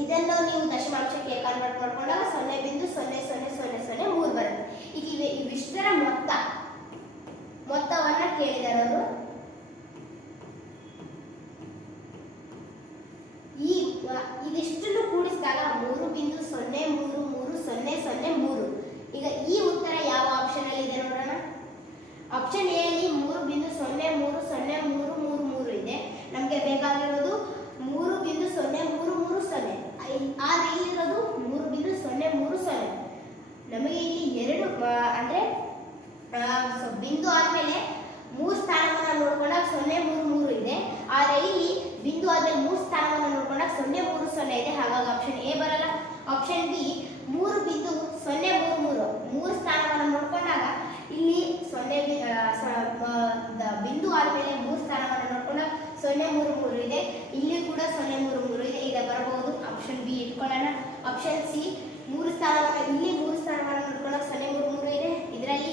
ಇದನ್ನು ನೀವು ದಶಮಾಂಶಕ್ಕೆ ಕನ್ವರ್ಟ್ ಮಾಡ್ಕೊಂಡಾಗ 0.00003 ಬರುತ್ತೆ. ಈಗ ಇವಿಷ್ಟರ ಮೊತ್ತವನ್ನ ಕೇಳಿದ್ದಾರೆ ಅವರು. ಇದಿಷ್ಟನ್ನು ಕೂಡಿಸಿದಾಗ 3.0330003. ಈಗ ಈ ಉತ್ತರ ಯಾವ ಆಪ್ಷನ್ ಅಲ್ಲಿ ಇದೆ ನೋಡೋಣ. ಆಪ್ಷನ್ ಎ ಅಲ್ಲಿ 3.0303333 ಇದೆ. ನಮಗೆ ಬೇಕಾಗಿರೋದು 3.0330. ಆದ್ರೆ ಇಲ್ಲಿರೋದು 3.030. ನಮಗೆ ಇಲ್ಲಿ ಎರಡು ಅಂದ್ರೆ ಬಿಂದು ಆದ್ಮೇಲೆ 3 ಸ್ಥಾನವನ್ನ ನೋಡ್ಕೊಂಡಾಗ 0.33 ಇದೆ. ಆದ್ರೆ ಇಲ್ಲಿ ಬಿಂದು ಆದ್ಮೇಲೆ 3 ಸ್ಥಾನವನ್ನ ನೋಡ್ಕೊಂಡಾಗ 0.30 ಇದೆ. ಹಾಗಾಗಿ ಆಪ್ಷನ್ ಎ ಬರಲ್ಲ. ಆಪ್ಷನ್ ಬಿ 3.033 3 ಸ್ಥಾನವನ್ನ ನೋಡ್ಕೊಂಡಾಗ ಇಲ್ಲಿ ಬಿಂದು ಆದ್ಮೇಲೆ 3 ಸ್ಥಾನವನ್ನ ನೋಡ್ಕೊಂಡಾಗ 0.33 ಇದೆ. ಇಲ್ಲಿ ಕೂಡ 0.33 ಇದೆ. ಈಗ ಬರಬಹುದು. ಆಪ್ಷನ್ ಬಿ ಇಟ್ಕೊಳ್ಳೋಣ. ಆಪ್ಷನ್ ಸಿ 3 ಸ್ಥಾನವನ್ನ ಇಲ್ಲಿ 3 ಸ್ಥಾನವನ್ನ ನೋಡ್ಕೊಂಡಾಗ 0.33 ಇದೆ. ಇದರಲ್ಲಿ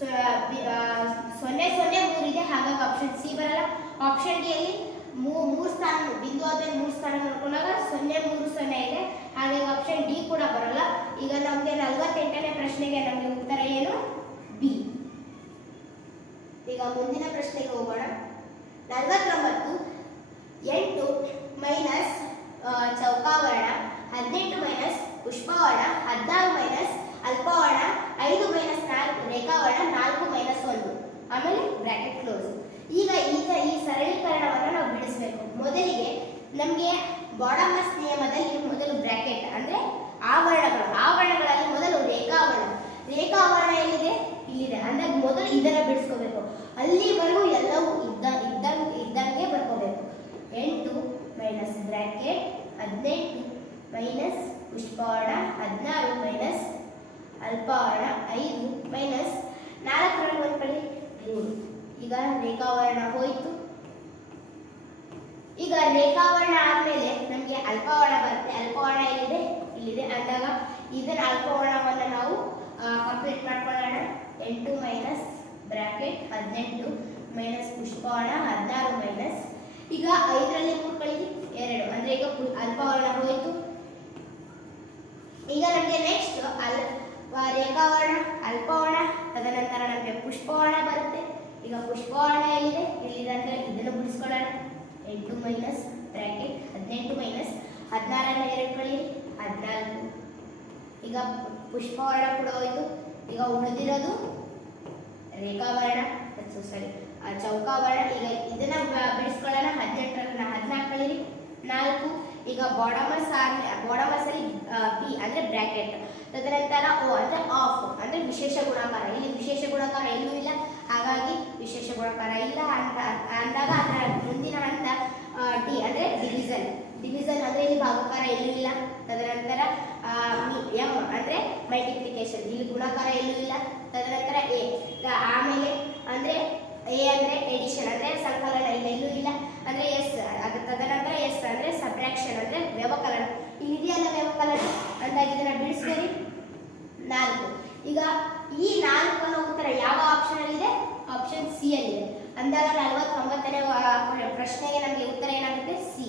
0.03 ಇದೆ. ಹಾಗಾಗಿ ಆಪ್ಷನ್ ಸಿ ಬರಲ್ಲ. ಆಪ್ಷನ್ ಡಿ ಅಲ್ಲಿ 3 ಸ್ಥಾನ ಬಿಂದು ಆದ್ಮೇಲೆ 3 ಸ್ಥಾನ ನೋಡ್ಕೊಂಡಾಗ 0.30 ಇದೆ. ಹಾಗಾಗಿ ಆಪ್ಷನ್ ಡಿ ಕೂಡ ಬರಲ್ಲ. ಈಗ ನಮಗೆ 48ನೇ ಪ್ರಶ್ನೆಗೆ ನಮಗೆ ಉತ್ತರ ಏನು? ಬಿ. ಈಗ ಮುಂದಿನ ಪ್ರಶ್ನೆಗೆ ಹೋಗೋಣ. 49 8 ಮೈನಸ್ ಚೌಕಾವರ್ಣ, 18 ಮೈನಸ್ ಪುಷ್ಪವರ್ಣ, 16 ಮೈನಸ್ ಅಲ್ಪವರ್ಣ, 5 ಮೈನಸ್ 4 ರೇಖಾವರ್ಣ, 4 ಮೈನಸ್ 1 ಆಮೇಲೆ ಬ್ರಾಕೆಟ್ ಕ್ಲೋಸ್. ಈಗ ಈ ಸರಳೀಕರಣವನ್ನು ನಾವು ಬಿಡಿಸಬೇಕು. ಮೊದಲಿಗೆ ನಮಗೆ ಬಾಡಮಸ್ ನಿಯಮದಲ್ಲಿ ಮೊದಲು ಬ್ರಾಕೆಟ್ ಅಂದ್ರೆ ಆವರಣಗಳಲ್ಲಿ ಮೊದಲು ರೇಖಾವರ್ಣ ಎಲ್ಲಿದೆ? ಇಲ್ಲಿದೆ. ಅಂದ್ರೆ ಮೊದಲು ಇದನ್ನ ಬಿಡಿಸ್ಕೋಬೇಕು. ಅಲ್ಲಿವರೆಗೂ ಎಲ್ಲವೂ ಇದ್ದಂಗೆ ಬರ್ಕೋಬೇಕು. 8 ಮೈನಸ್ ಬ್ರಾಕೆಟ್ 18 ಮೈನಸ್ ಪುಷ್ಪವರ್ಣ, 16 ಮೈನಸ್ ಅಲ್ಪವರ್ಣ, 5 ಮೈನಸ್ 4 ಒಂದು ಕಡೆ 3. ಈಗ ರೇಖಾವರ್ಣ ಹೋಯಿತು. ಈಗ ರೇಖಾವರ್ಣ ಆದ್ಮೇಲೆ ನಮಗೆ ಅಲ್ಪವರ್ಣ ಬರುತ್ತೆ. ಅಲ್ಪವರ್ಣ ಎಲ್ಲಿದೆ? ಇಲ್ಲಿದೆ. ಅಂದಾಗ ಇದರ ಅಲ್ಪವರ್ಣವನ್ನು ನಾವು ಕಂಪ್ಲೀಟ್ ಮಾಡ್ಕೊಳ್ಳೋಣ. 8 ಮೈನಸ್ ಬ್ರಾಕೆಟ್ 18 ಮೈನಸ್ ಪುಷ್ಪವರ್ಣ 16 ಮೈನಸ್, ಈಗ 5ರಲ್ಲಿ 3 ಕಳೆದು 2 ಅಂದ್ರೆ ಈಗ ಅಲ್ಪವರ್ಣ ಹೋಯಿತು. ಈಗ ನಮಗೆ ನೆಕ್ಸ್ಟ್ ರೇಖಾವರ್ಣ, ಅಲ್ಪವರ್ಣ, ತದನಂತರ ನಮಗೆ ಪುಷ್ಪವರ್ಣ ಬರುತ್ತೆ. ಈಗ ಪುಷ್ಪವರ್ಣ ಎಲ್ಲಿದೆ? ಇಲ್ಲಿದೆ. ಅಂದ್ರೆ ಇದನ್ನು ಬಿಡಿಸ್ಕೊಳ್ಳೋಣ. 8 ಮೈನಸ್ ಬ್ರಾಕೆಟ್ 18 ಮೈನಸ್ 16ನ್ನ 2 ಕಳೆಯಿರಿ 14. ಈಗ ಪುಷ್ಪವರ್ಣ ಕೂಡ ಹೋಯಿತು. ಈಗ ಉಳಿದಿರೋದು ರೇಖಾವರ್ಣ, ಚೌಕಾವರ್ಣ. ಈಗ ಇದನ್ನ ಬಿಡಿಸ್ಕೊಳ್ಳೋಣ. 18ರಲ್ಲಿ 14 ಕಳೆಯಿರಿ 4. ಈಗ ಬಾಡಮಸ್ ಅಲ್ಲಿ ಬಿ ಅಂದ್ರೆ ಬ್ರಾಕೆಟ್, ತದನಂತರ ಓ ಅಂದ್ರೆ ಆಫ್ ಅಂದ್ರೆ ವಿಶೇಷ ಗುಣಾಕಾರ. ಇಲ್ಲಿ ವಿಶೇಷ ಗುಣಾಕಾರ ಎಲ್ಲೂ ಇಲ್ಲ, ಹಾಗಾಗಿ ವಿಶೇಷ ಗುಣಾಕಾರ ಇಲ್ಲ ಅಂದಾಗ ಅದರ ಮುಂದಿನ ಹಂತ ಡಿ ಅಂದ್ರೆ ಡಿವಿಷನ್ ಅಂದ್ರೆ ಇಲ್ಲಿ ಭಾಗಾಕಾರ ಎಲ್ಲೂ ಇಲ್ಲ. ತದನಂತರ ಎಂ ಅಂದ್ರೆ ಮಲ್ಟಿಪ್ಲಿಕೇಶನ್, ಇಲ್ಲಿ ಗುಣಾಕಾರ ಎಲ್ಲೂ ಇಲ್ಲ. ತದನಂತರ ಎ, ಆಮೇಲೆ ಅಂದ್ರೆ ಎ ಅಂದ್ರೆ ಎಡಿಷನ್ ಅಂದ್ರೆ ಸಂಕಲನ, ಇಲ್ಲೆಲ್ಲೂ ಇಲ್ಲ. ಅಂದ್ರೆ ಎಸ್, ತದನಂತರ ಎಸ್ ಅಂದ್ರೆ ಸಬ್ಟ್ರಾಕ್ಷನ್ ಅಂದ್ರೆ ವ್ಯವಕಲನ, ಇಲ್ಲಿದೆಯಲ್ಲ ವ್ಯವಕಲನ. ಅಂದಾಗ ಇದನ್ನ ಬಿಡಿಸ್ಬೇಡಿ 4. ಈಗ ಈ 4ನ ಉತ್ತರ ಯಾವ ಆಪ್ಷನ್ ಅಲ್ಲಿ ಇದೆ? ಆಪ್ಷನ್ ಸಿ ಅಲ್ಲಿ ಇದೆ. ಅಂದಾಗ 49ನೇ ಪ್ರಶ್ನೆಗೆ ನಮಗೆ ಉತ್ತರ ಏನಾಗುತ್ತೆ? ಸಿ.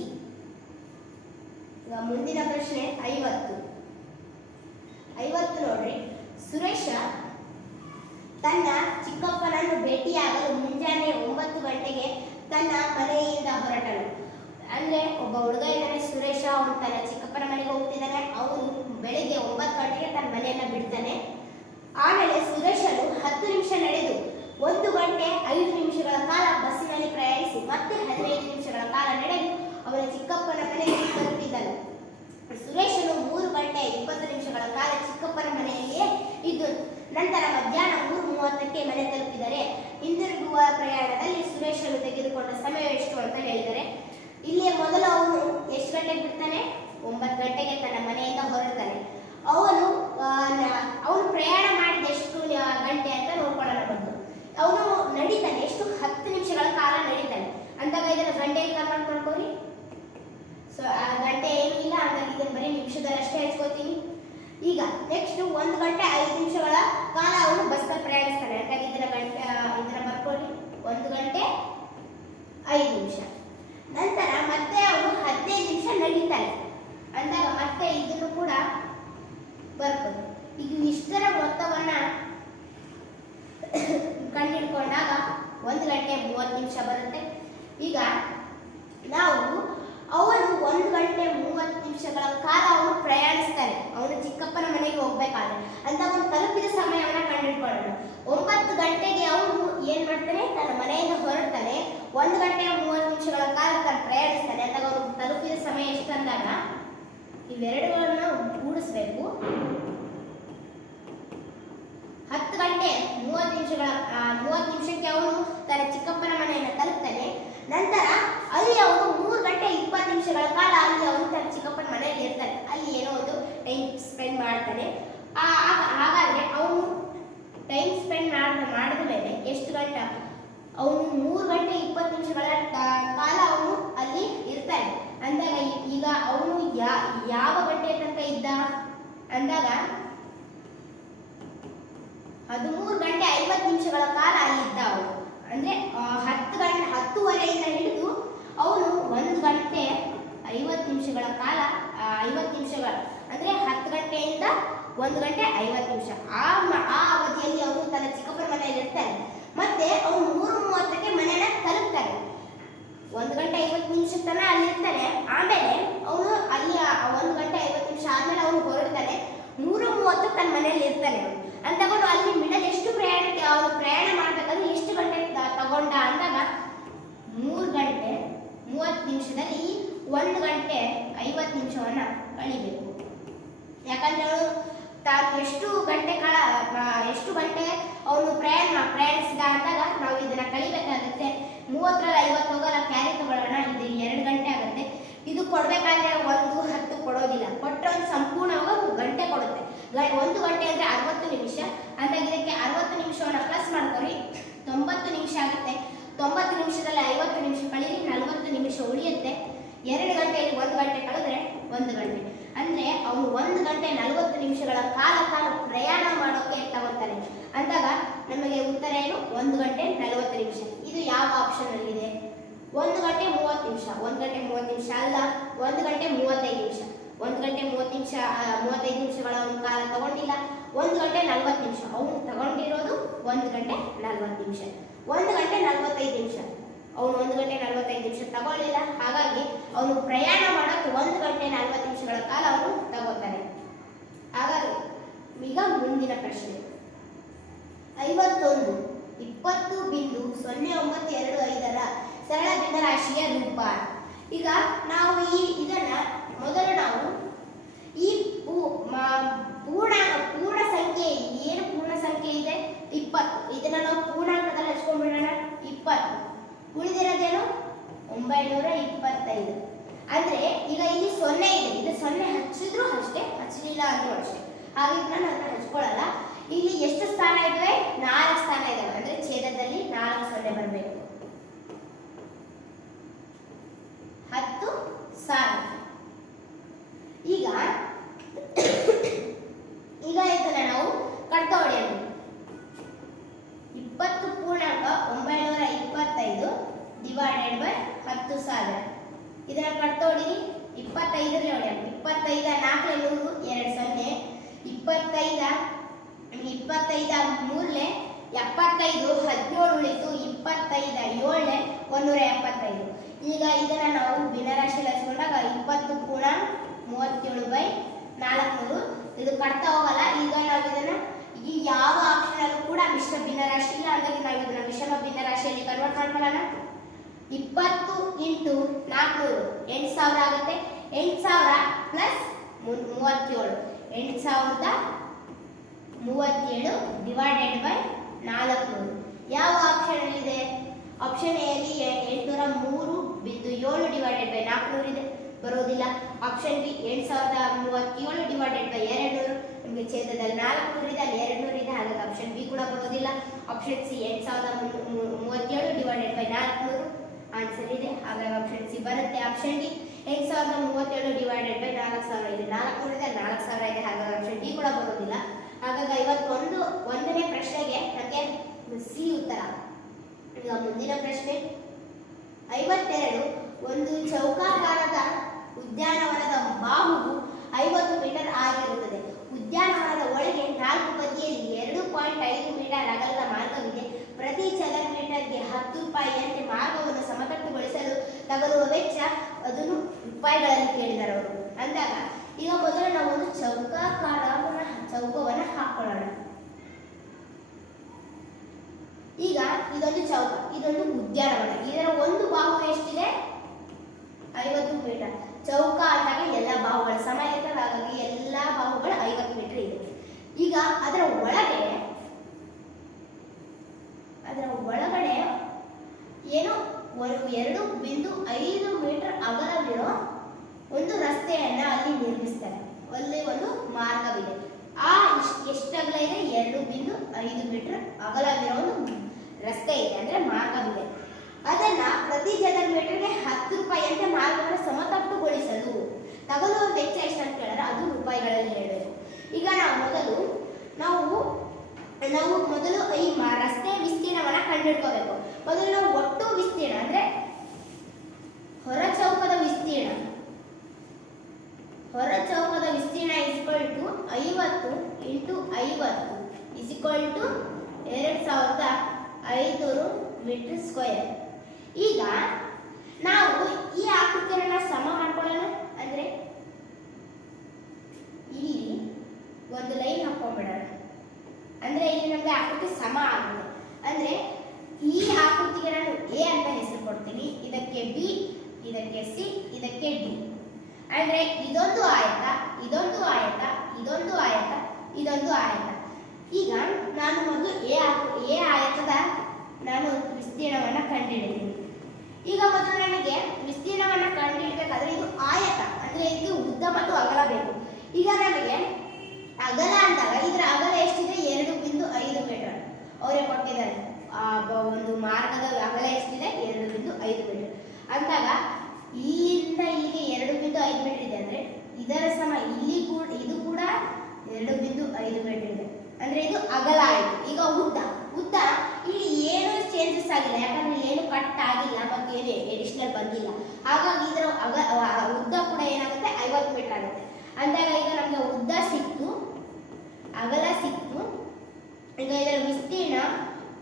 ಈಗ ಮುಂದಿನ ಪ್ರಶ್ನೆ 50. 50 ನೋಡ್ರಿ. ಸುರೇಶ ತನ್ನ ಚಿಕ್ಕಪ್ಪನನ್ನು ಭೇಟಿಯಾಗಲು ಮುಂಜಾನೆ 9 ಗಂಟೆಗೆ ತನ್ನ ಮನೆಯಿಂದ ಹೊರಟನು. ಅಂದ್ರೆ ಒಬ್ಬ ಹುಡುಗ ಇದ್ದಾನೆ ಸುರೇಶ, ಅವನು ತನ್ನ ಚಿಕ್ಕಪ್ಪನ ಮನೆಗೆ ಹೋಗ್ತಿದ್ದಾನೆ. ಅವನು ಬೆಳಿಗ್ಗೆ 9 ಗಂಟೆಗೆ ತನ್ನ ಮನೆಯನ್ನ ಬಿಡ್ತಾನೆ. ಆಮೇಲೆ ಸುರೇಶನು 10 ನಿಮಿಷ ನಡೆದು 1 ಗಂಟೆ 5 ನಿಮಿಷಗಳ ಕಾಲ ಬಸ್ಸಿನಲ್ಲಿ ಪ್ರಯಾಣಿಸಿ ಮತ್ತೆ 15 ನಿಮಿಷಗಳ ಕಾಲ ನಡೆದು ಅವನ ಚಿಕ್ಕಪ್ಪನ ಮನೆಗೆ ತಲುಪಿದ್ದನು. ಸುರೇಶನು 3 ಗಂಟೆ 20 ನಿಮಿಷಗಳ ಕಾಲ ಚಿಕ್ಕಪ್ಪನ ಮನೆಯಲ್ಲಿಯೇ ಇದ್ದು ನಂತರ ಮಧ್ಯಾಹ್ನ 3:30ಕ್ಕೆ ಮನೆ ತಲುಪಿದರೆ ಹಿಂದಿರುಗುವ ಪ್ರಯಾಣದಲ್ಲಿ ಸುರೇಶನು ತೆಗೆದುಕೊಂಡ ಸಮಯ ಎಷ್ಟು ಅಂತ ಹೇಳಿದರೆ, ಇಲ್ಲಿ ಮೊದಲು ಅವನು ಎಷ್ಟು ಗಂಟೆಗೆ ಬಿಡ್ತಾನೆ? 9 ಗಂಟೆಗೆ ತನ್ನ ಮನೆಯಿಂದ ಹೊರಡ್ತಾನೆ. ಅವನು ಪ್ರಯಾಣ ಮಾಡಿದ ಎಷ್ಟು ಗಂಟೆ ಅಂತ ನೋಡ್ಕೊಳ್ಳೋಣ ಬಂದು. ಅವನು ನಡೀತಾನೆ ಎಷ್ಟು? 10 ನಿಮಿಷಗಳ ಕಾಲ ನಡೀತಾನೆ. ಅಂದಾಗ ಇದನ್ನು ಗಂಟೆಗೆ ಕನ್ವರ್ಟ್ ಮಾಡ್ಕೊಳ್ಳಿ. ಸೊ ಆ ಗಂಟೆ ಏನೂ ಇಲ್ಲ, ಹಾಗಾಗಿ ಇದನ್ನು ಬರೀ ನಿಮಿಷದಲ್ಲಿ ಅಷ್ಟೇ ಹಚ್ಕೋತೀನಿ. ಈಗ ನೆಕ್ಸ್ಟ್ 1 ಗಂಟೆ 5 ನಿಮಿಷಗಳ ಕಾಲ ಅವನು ಬಸ್ನಲ್ಲಿ ಪ್ರಯಾಣಿಸ್ತಾನೆ. ಹಾಗಾಗಿ ಇದನ್ನ ಬರ್ಕೊಳ್ಳಿ. 1 ಗಂಟೆ 5 ನಿಮಿಷ. ನಂತರ ಮತ್ತೆ ಅವನು 15 ನಿಮಿಷ ನಡೀತಾನೆ. ಅಂದಾಗ ಮತ್ತೆ ಇದನ್ನು ಕೂಡ ಬರ್ಬೋದು. ಈಗ ಇಷ್ಟರ ಮೊತ್ತವನ್ನ ಕಂಡಿಡ್ಕೊಂಡಾಗ 1 ಗಂಟೆ 30 ನಿಮಿಷ ಬರುತ್ತೆ. ಈಗ ನಾವು ಅವನು 1 ಗಂಟೆ 30 ನಿಮಿಷಗಳ ಕಾಲ ಅವನು ಪ್ರಯಾಣಿಸ್ತಾನೆ ಅವನು ಚಿಕ್ಕಪ್ಪನ ಮನೆಗೆ ಹೋಗ್ಬೇಕಾದ್ರೆ ಅಂತ ಅವನು ತಲುಪಿದ ಸಮಯವನ್ನ ಕಂಡುಹಿಡ್ಕೊಳ್ಳೋಣ. 9 ಗಂಟೆಗೆ ಅವನು ಏನ್ ಮಾಡ್ತಾನೆ? ತನ್ನ ಮನೆಯಿಂದ ಹೊರಡ್ತಾನೆ. 1 ಗಂಟೆ 30 ನಿಮಿಷಗಳ ಕಾಲ ತಾನು ಪ್ರಯಾಣಿಸ್ತಾನೆ ಅಂದಾಗ ಅವನು ತಲುಪಿದ ಸಮಯ ಎಷ್ಟು ಅಂದಾಗ ಇವೆರಡುಗಳನ್ನ ಕೂಡಿಸ್ಬೇಕು. 10 ಗಂಟೆ 30 ನಿಮಿಷಕ್ಕೆ ಅವನು ತನ್ನ ಚಿಕ್ಕಪ್ಪನ ಮನೆಯನ್ನು ತಲುಪ್ತಾನೆ. ನಂತರ ಅಲ್ಲಿ ಅವನು 3 ಗಂಟೆ 20 ನಿಮಿಷಗಳ ಕಾಲ ಅಲ್ಲಿ ಅವನು ತನ್ನ ಚಿಕ್ಕಪ್ಪನ ಮನೆಯಲ್ಲಿ ಇರ್ತಾನೆ. ಅಲ್ಲಿ ಏನೋ ಒಂದು ಟೈಮ್ ಸ್ಪೆಂಡ್ ಮಾಡ್ತಾನೆ. ಹಾಗಾದ್ರೆ ಅವನು ಟೈಮ್ ಸ್ಪೆಂಡ್ ಮಾಡಿದ ಮೇಲೆ ಎಷ್ಟು ಗಂಟೆ? ಅವನು 3 ಗಂಟೆ 20 ನಿಮಿಷಗಳ ಕಾಲ ಅವನು ಅಲ್ಲಿ ಇರ್ತಾನೆ. ಅಂದಾಗ ಈಗ ಅವನು ಯಾವ ಗಂಟೆ ತನಕ ಇದ್ದ ಅಂದಾಗ 13 ಗಂಟೆ 50 ನಿಮಿಷಗಳ ಕಾಲ ಅಲ್ಲಿ ಇದ್ದ ಅವನು. ಅಂದ್ರೆ 10:30 ಹಿಡಿದು ಅವನು 1 ಗಂಟೆ 50 ನಿಮಿಷಗಳ ಕಾಲ 50 ನಿಮಿಷಗಳ ಅಂದ್ರೆ 10 ಗಂಟೆಯಿಂದ 1 ಗಂಟೆ 50 ನಿಮಿಷ ಆ ಅವಧಿಯಲ್ಲಿ ಅವನು ತನ್ನ ಚಿಕ್ಕಪ್ಪನ ಮನೆಯಲ್ಲಿ ಇರ್ತಾನೆ. ಮತ್ತೆ ಅವನು 3:30ಕ್ಕೆ ಮನೆಯನ್ನ ತಲುಪ್ತಾನೆ. 1 ಗಂಟೆ 50 ನಿಮಿಷ ತನಕ ಅಲ್ಲಿ ಇರ್ತಾನೆ. ಆಮೇಲೆ ಅವನು ಅಲ್ಲಿ 1 ಗಂಟೆ 50 ನಿಮಿಷ ಆದ್ಮೇಲೆ ಅವನು ಹೊರಡ್ತಾನೆ. 3:30 ತನ್ನ ಮನೆಯಲ್ಲಿ ಇರ್ತಾನೆ. ಅಂತಕೊಂಡು ಅಲ್ಲಿ ಮಿಡಲ್ ಎಷ್ಟು ಪ್ರಯಾಣಕ್ಕೆ ಅವನು ಪ್ರಯಾಣ ಮಾಡ್ಬೇಕಾದ್ರೆ ಎಷ್ಟು ಗಂಟೆ ತಗೊಂಡ ಅಂದಾಗ 3 ಗಂಟೆ 30 ನಿಮಿಷದಲ್ಲಿ 1 ಗಂಟೆ 50 ನಿಮಿಷವನ್ನ ಕಳಿಬೇಕು. ಯಾಕಂದ್ರೆ ಅವನು ತಾನು ಎಷ್ಟು ಗಂಟೆ ಅವನು ಪ್ರಯಾಣಿಸಿದ ಅಂದಾಗ ನಾವು ಇದನ್ನ ಕಳಿಬೇಕಾಗುತ್ತೆ. 30ರಲ್ಲಿ 50 ಹೋಗಲ್ಲ, ಕ್ಯಾರಿ ತಗೊಳ್ಳೋಣ. ಇದು 2 ಗಂಟೆ ಆಗುತ್ತೆ. ಇದು ಕೊಡ್ಬೇಕಾದ್ರೆ 1:10 ಕೊಡೋದಿಲ್ಲ. ಕೊಟ್ಟರೆ ಒಂದು ಸಂಪೂರ್ಣವಾಗಿ 1 ಗಂಟೆ ಕೊಡುತ್ತೆ. 1 ಗಂಟೆ ಅಂದ್ರೆ 60 ನಿಮಿಷ. ಅಂದಾಗ ಇದಕ್ಕೆ 60 ನಿಮಿಷವನ್ನ ಪ್ಲಸ್ ಮಾಡ್ಕೊಳ್ಳಿ, 90 ನಿಮಿಷ ಆಗುತ್ತೆ. 90 ನಿಮಿಷದಲ್ಲಿ 50 ನಿಮಿಷ ಕಳೀರಿ, 40 ನಿಮಿಷ ಉಳಿಯುತ್ತೆ. 2 ಗಂಟೆಯಲ್ಲಿ 1 ಗಂಟೆ ಕಳೆದ್ರೆ 1 ಗಂಟೆ. ಅಂದ್ರೆ ಅವನು 1 ಗಂಟೆ 40 ನಿಮಿಷಗಳ ಕಾಲ ತಾನು ಪ್ರಯಾಣ ಮಾಡೋಕೆ ತಗೊಳ್ತಾನೆ. ಅಂದಾಗ ನಮಗೆ ಉತ್ತರ ಏನು? 1 ಗಂಟೆ 40 ನಿಮಿಷ. ಇದು ಯಾವ ಆಪ್ಷನ್ ಅಲ್ಲಿ ಇದೆ? 1 ಗಂಟೆ 30 ನಿಮಿಷ. 1 ಗಂಟೆ 30 ನಿಮಿಷ ಅಲ್ಲ, 1 ಗಂಟೆ 35 ನಿಮಿಷ. 1 ಗಂಟೆ 30 ನಿಮಿಷ 35 ನಿಮಿಷಗಳ ಅವನ ಕಾಲ ತಗೊಂಡಿಲ್ಲ. 1 ಗಂಟೆ 40 ನಿಮಿಷ ಅವನು ತಗೊಂಡಿರೋದು 1 ಗಂಟೆ 40 ನಿಮಿಷ. 1 ಗಂಟೆ 45 ನಿಮಿಷ ಅವನು 1 ಗಂಟೆ 45 ನಿಮಿಷ ತಗೊಳ್ಳಿಲ್ಲ. ಹಾಗಾಗಿ ಅವನು ಪ್ರಯಾಣ ಮಾಡೋಕೆ 1 ಗಂಟೆ 40 ನಿಮಿಷಗಳ ಕಾಲ ಅವನು ತಗೋತಾನೆ. ಹಾಗಾಗಿ ಈಗ ಮುಂದಿನ ಪ್ರಶ್ನೆ 51. 20.0925ರ ಸರಳ ಭಿನ್ನರಾಶಿಯ ರೂಪ. ಈಗ ನಾವು ಇದನ್ನ ಮೊದಲು ನಾವು ಈ ಪೂರ್ಣ ಸಂಖ್ಯೆ ಏನು ಪೂರ್ಣ ಸಂಖ್ಯೆ ಇದೆ 20. ಇದನ್ನ ನಾವು ಪೂರ್ಣಾಂಕದಲ್ಲಿ ಹಚ್ಕೊಂಡ್ಬಿಡೋಣ. 20 ಉಳಿದಿರೋದೇನು 925. ಅಂದ್ರೆ ಈಗ ಇಲ್ಲಿ 0 ಇದೆ. ಇದು 0 ಹಚ್ಚಿದ್ರು ಅಷ್ಟೇ, ಹಚ್ಚಲಿಲ್ಲ ಅಂದ್ರೂ ಅಷ್ಟೇ. ಹಾಗಿದ್ರೆ ನಾನು ಅದನ್ನ ಹಚ್ಕೊಳ್ಳಲ್ಲ. ಇಲ್ಲಿ ಎಷ್ಟು ಸ್ಥಾನ ಇದ್ದಾವೆ? 4 ಸ್ಥಾನ ಇದಾವೆ. ಅಂದ್ರೆ ಛೇದದಲ್ಲಿ 4 0 ಬರಬೇಕು. 10,000. ಈಗ ಇದನ್ನ ನಾವು ಕಡ್ತ ಹೊಡೆಯೋಣ. 20 ಪೂರ್ಣಾಂಕ 925 ಡಿವೈಡೆಡ್ ಬೈ 10,000. ಇದನ್ನ ಕಡ್ತ ಹೊಡೀರಿ. 25 25ರಲ್ಲಿ ಹೊಡೆಯೋಣ. 25 4 100 2 0 25 3 75 17 ಉಳಿತು 25 7 175. ಈಗ ಇದನ್ನ ನಾವು ಭಿನ್ನರಾಶಿಯಲ್ಲಿ ಹಚ್ಕೊಂಡಾಗ 20 ಗುಣ 37/400 ಇದು ಕಟ್ತಾ ಹೋಗಲ್ಲ. ಈಗ ನಾವು ಇದನ್ನ ಈ ಯಾವ ಆಪ್ಷನ್ ಅಲ್ಲೂ ಕೂಡ ಮಿಶ್ರ ಭಿನ್ನರಾಶಿ ಇಲ್ಲ, ಹಾಗಾಗಿ ನಾವು ಇದನ್ನ ವಿಷಮ ಭಿನ್ನರಾಶಿಯಲ್ಲಿ ಕನ್ವರ್ಟ್ ಮಾಡ್ಕೊಳ್ಳೋಣ. 20 × 400 8000 ಆಗುತ್ತೆ. 8000 ಪ್ಲಸ್ 37 8037 ಡಿವೈಡೆಡ್ ಬೈ 400. ಯಾವ ಆಪ್ಷನ್ ಅಲ್ಲಿ ಇದೆ? ಆಪ್ಷನ್ ಎ ಅಲ್ಲಿ 803.7 ಡಿವೈಡೆಡ್ ಬೈ 400 ಇದೆ, ಬರೋದಿಲ್ಲ. ಆಪ್ಷನ್ ಬಿ 8037 ಡಿವೈಡೆಡ್ ಬೈ 200, ನಿಮಗೆ ಛೇದದಲ್ಲಿ 400 ಇದೆ, ಅಲ್ಲಿ 200 ಇದೆ, ಹಾಗಾಗಿ ಆಪ್ಷನ್ ಬಿ ಕೂಡ ಬರೋದಿಲ್ಲ. Option C 8037 divided by 400 answer ಇದೆ, ಹಾಗಾಗಿ ಆಪ್ಷನ್ ಸಿ ಬರುತ್ತೆ. ಆಪ್ಷನ್ ಡಿ 8037 ಡಿವೈಡೆಡ್ ಬೈ 4000 ಇದೆ, 400 ಇದೆ, 4000 ಇದೆ, ಹಾಗಾಗಿ ಆಪ್ಷನ್ ಡಿ ಕೂಡ ಬರೋದಿಲ್ಲ. ಹಾಗಾಗಿ 51ನೇ ಪ್ರಶ್ನೆಗೆ ನಮಗೆ ಸಿ ಉತ್ತರ. ಈಗ ಮುಂದಿನ ಪ್ರಶ್ನೆ 52. ಒಂದು ಚೌಕಾಕಾರದ ಉದ್ಯಾನವನದ ಬಾಹುವು 50 ಮೀಟರ್ ಆಗಿರುತ್ತದೆ. ಉದ್ಯಾನವನದ ಒಳಗೆ 4 ಬದಿಯಲ್ಲಿ 2.5 ಮೀಟರ್ ಅಗಲದ ಮಾರ್ಗವಿದೆ. ಪ್ರತಿ ಚದರ ಮೀಟರ್ಗೆ 10 ರೂಪಾಯಿಯಂತೆ ಮಾರ್ಗವನ್ನು ಸಮತಟ್ಟುಗೊಳಿಸಲು ತಗಲುವ ವೆಚ್ಚ ಅದನ್ನು ರೂಪಾಯಿಗಳಲ್ಲಿ ಕೇಳಿದರು ಅವರು. ಅಂದಾಗ ಈಗ ಮೊದಲು ನಾವು ಒಂದು ಚೌಕವನ್ನು ಹಾಕೊಳ್ಳೋಣ. ಈಗ ಇದೊಂದು ಚೌಕ, ಇದೊಂದು ಉದ್ಯಾನವನ. ಇದರ ಒಂದು ಬಾಹು ಎಷ್ಟಿದೆ? 50 ಮೀಟರ್. ಚೌಕ ಅಂದಾಗ ಎಲ್ಲ ಬಾಹುಗಳು ಸಮ ಇರ್ತವೆ, ಹಾಗಾಗಿ ಎಲ್ಲ ಬಾಹುಗಳು 50 ಮೀಟರ್ ಇದೆ. ಈಗ ಅದರ ಒಳಗಡೆ ಏನು 2.5 ಮೀಟರ್ ಅಗಲವಿರೋ ಒಂದು ರಸ್ತೆಯನ್ನ ಅಲ್ಲಿ ನಿರ್ಮಿಸ್ತಾರೆ. ಅಲ್ಲಿ ಒಂದು ಮಾರ್ಗವಿದೆ. ಎಷ್ಟು ಅಗಲ ಇದೆ? 2.5 ಮೀಟರ್ ಅಗಲವಿರೋ ಒಂದು ರಸ್ತೆ ಇದೆ, ಅಂದ್ರೆ ಮಾರ್ಗವಿದೆ. ಅದನ್ನ ಪ್ರತಿ ಚದರ ಮೀಟರ್ಗೆ 10 ರೂಪಾಯಿಯಂತೆ ಮಾರ್ಗವನ್ನು ಸಮತಟ್ಟುಗೊಳಿಸಲು ತಗಲುವ ವೆಚ್ಚ ಎಷ್ಟು ಅಂತ ಕೇಳಿದ್ರೆ ಅದು ರೂಪಾಯಿಗಳಲ್ಲಿ ಹೇಳಬೇಕು. ಈಗ ನಾವು ಮೊದಲು ಈ ರಸ್ತೆ ವಿಸ್ತೀರ್ಣವನ್ನ ಕಂಡುಹಿಡ್ಕೋಬೇಕು. ಮೊದಲು ನಾವು ಒಟ್ಟು ವಿಸ್ತೀರ್ಣ ಅಂದ್ರೆ ಹೊರ ಚೌಕದ ವಿಸ್ತೀರ್ಣ = 50 × 50 2500 ಮೀಟರ್ ಸ್ಕ್ವೇರ್. ಈಗ ನಾವು ಈ ಆಕೃತಿಯನ್ನು ಸಮ ಮಾಡ್ಕೊಳ್ಳೋಣ. ಅಂದ್ರೆ ಇಲ್ಲಿ ಒಂದು ಲೈನ್ ಹಾಕೊಂಡ್ಬಿಡೋಣ. ಅಂದ್ರೆ ಇಲ್ಲಿ ನಮಗೆ ಆಕೃತಿ ಸಮ ಆಗುತ್ತೆ. ಅಂದ್ರೆ ಈ ಆಕೃತಿಗೆ ನಾನು ಎ ಅಂತ ಹೆಸರು ಕೊಡ್ತೀನಿ, ಇದಕ್ಕೆ ಬಿ, ಇದಕ್ಕೆ ಸಿ, ಇದಕ್ಕೆ ಡಿ. ಅಂದ್ರೆ ಇದೊಂದು ಆಯತ, ಇದೊಂದು ಆಯತ, ಇದೊಂದು ಆಯತ, ಇದೊಂದು ಆಯತ. ಈಗ ನಾನು ಮೊದಲು ಎ ಆಯತದ ನಾನು ವಿಸ್ತೀರ್ಣವನ್ನು ಕಂಡುಹಿಡಿತೀನಿ. ಈಗ ಮೊದಲು ನನಗೆ ವಿಸ್ತೀರ್ಣವನ್ನು ಕಂಡುಹಿಡಬೇಕಾದ್ರೆ ಇದು ಆಯತ, ಅಂದ್ರೆ ಇದಕ್ಕೆ ಉದ್ದ ಮತ್ತು ಅಗಲ ಬೇಕು. ಈಗ ನಮಗೆ ಅಗಲ ಅಂದಾಗ ಇದರ ಅಗಲ ಎಷ್ಟಿದೆ? 2.5 ಮೀಟರ್ ಅವರೇ ಕೊಟ್ಟಿದ್ದಾರೆ. ಒಂದು ಮಾರ್ಗದ ಅಗಲ ಎಷ್ಟಿದೆ? 2.5 ಮೀಟರ್ ಅಂದಾಗ ಇಲ್ಲಿಂದ ಇಲ್ಲಿಗೆ 2.5 ಮೀಟರ್ ಇದೆ. ಅಂದ್ರೆ ಇದರ ಸಮ ಇಲ್ಲಿ ಕೂಡ ಇದು ಕೂಡ 2.5 ಮೀಟರ್ ಇದೆ, ಅಂದ್ರೆ ಇದು ಅಗಲ ಆಯಿತು. ಈಗ ಉದ್ದ ಇಲ್ಲಿ ಏನು ಚೇಂಜಸ್ ಆಗಿಲ್ಲ, ಯಾಕಂದ್ರೆ ಏನು ಕಟ್ ಆಗಿಲ್ಲ ಮತ್ತು ಏನು ಎಡಿಷನಲ್ ಬಂದಿಲ್ಲ. ಹಾಗಾಗಿ ಇದರ ಉದ್ದ ಕೂಡ ಏನಾಗುತ್ತೆ? 50 ಮೀಟರ್ ಆಗುತ್ತೆ. ಅಂದಾಗ ಈಗ ನಮಗೆ ಉದ್ದ ಸಿಕ್ತು, ಅಗಲ ಸಿಕ್ತು. ಈಗ ಇದರ ವಿಸ್ತೀರ್ಣ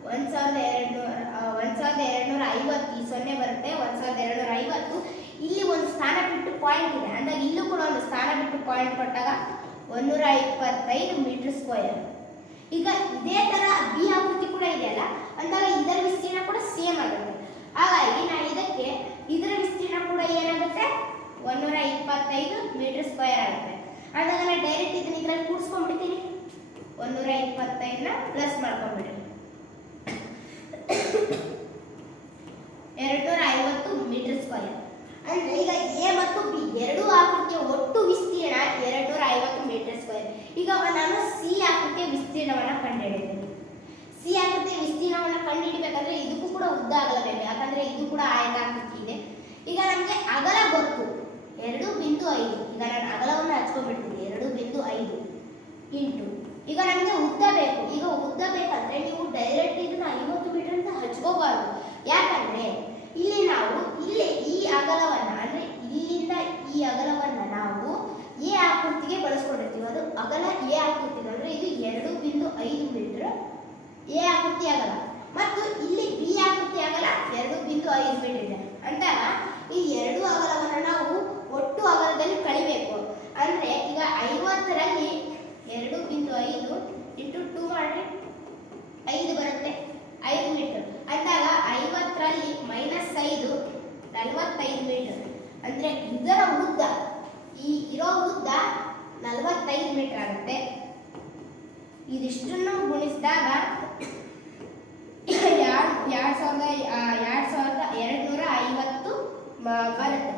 1250, ಈ 0 ಬರುತ್ತೆ, 1250. ಇಲ್ಲಿ ಒಂದು ಸ್ಥಾನ ಬಿಟ್ಟು ಪಾಯಿಂಟ್ ಇದೆ, ಅಂದಾಗ ಇಲ್ಲೂ ಕೂಡ ಒಂದು ಸ್ಥಾನ ಬಿಟ್ಟು ಪಾಯಿಂಟ್ ಕೊಟ್ಟಾಗ 125 ಮೀಟರ್ ಸ್ಕ್ವೇರ್. ಈಗ ಇದೇ ತರ ಬಿ ಆಕೃತಿ ಕೂಡ ಇದೆಯಲ್ಲ, ಅಂದಾಗ ಇದರ ವಿಸ್ತೀರ್ಣ ಕೂಡ ಸೇಮ್ ಆಗುತ್ತೆ. ಹಾಗಾಗಿ ನಾನು ಇದರ ವಿಸ್ತೀರ್ಣ ಕೂಡ ಏನಾಗುತ್ತೆ? 125 ಮೀಟರ್ ಸ್ಕ್ವೇರ್ ಆಗುತ್ತೆ. ಅಂದಾಗ ನಾನು ಡೈರೆಕ್ಟ್ ಇದನ್ನ ಇದರಲ್ಲಿ ಕೂಡಿಸ್ಕೊಂಡ್ಬಿಡ್ತೀನಿ. 125ನ ಪ್ಲಸ್ ಮಾಡ್ಕೊಂಡ್ಬಿಡಿ, 250 ಮೀಟರ್ ಸ್ಕ್ವೇರ್. ಅಂದ್ರೆ ಈಗ ಎ ಮತ್ತು ಬಿ ಎರಡು ಆಕೃತಿಯ ಒಟ್ಟು ವಿಸ್ತೀರ್ಣ 250 ಮೀಟರ್ ಸ್ಕ್ವೇರ್. ಈಗ ನಾನು ಸಿ ಆಕೃತಿಯ ವಿಸ್ತೀರ್ಣವನ್ನು ಕಂಡುಹಿಡಿತೀನಿ. ಸಿ ಆಕೃತಿಯ ವಿಸ್ತೀರ್ಣವನ್ನು ಕಂಡುಹಿಡಬೇಕಾದ್ರೆ ಇದಕ್ಕೂ ಕೂಡ ಉದ್ದ ಅಗಲ ಬೇಕು, ಯಾಕಂದ್ರೆ ಇದು ಕೂಡ ಆಯತಾಕೃತಿ ಇದೆ. ಈಗ ನಮಗೆ ಅಗಲ ಗೊತ್ತು 2.5. ಈಗ ನಾನು ಅಗಲವನ್ನು ಹಚ್ಕೊಂಡ್ಬಿಡ್ತೀನಿ 2.5 ಇಂಟು. ಈಗ ನಮಗೆ ಉದ್ದ ಬೇಕು. ಈಗ ಉದ್ದ ಬೇಕಂದ್ರೆ ನೀವು ಡೈರೆಕ್ಟ್ ಇದನ್ನ 50 ಮೀಟರ್ ಅಂತ ಹಚ್ಕೋಬಾರ್ದು. ಯಾಕಂದ್ರೆ ಇಲ್ಲಿ ನಾವು ಈ ಅಗಲವನ್ನ ಅಂದ್ರೆ ಇಲ್ಲಿಂದ ಈ ಅಗಲವನ್ನ ಅಗಲ ಎ ಆಕೃತಿ ಇದೆ. ಅಂದ್ರೆ ಇದು 2.5 ಮೀಟರ್ ಎ ಆಕೃತಿ ಅಗಲ ಮತ್ತು ಇಲ್ಲಿ ಬಿ ಆಕೃತಿ ಅಗಲ 2.5 ಮೀಟರ್ ಇದೆ ಅಂದಾಗ ಈ ಎರಡು ಅಗಲವನ್ನು ನಾವು ಒಟ್ಟು ಅಗಲದಲ್ಲಿ ಕಳಿಬೇಕು. ಅಂದ್ರೆ ಈಗ 50ರಲ್ಲಿ 2.5 ಇಂಟು 2 ಮಾಡಿ 5 ಬರುತ್ತೆ, 5 ಮೀಟರ್ ಅಂದಾಗ 50ರಲ್ಲಿ -5 45 ಮೀಟರ್. ಅಂದ್ರೆ ಇದರ ಉದ್ದ ಈ ಇರೋ ಉದ್ದ 45 ಮೀಟರ್ ಆಗುತ್ತೆ. ಇದಿಷ್ಟನ್ನು ಗುಣಿಸಿದಾಗ 2250 ಬರುತ್ತೆ.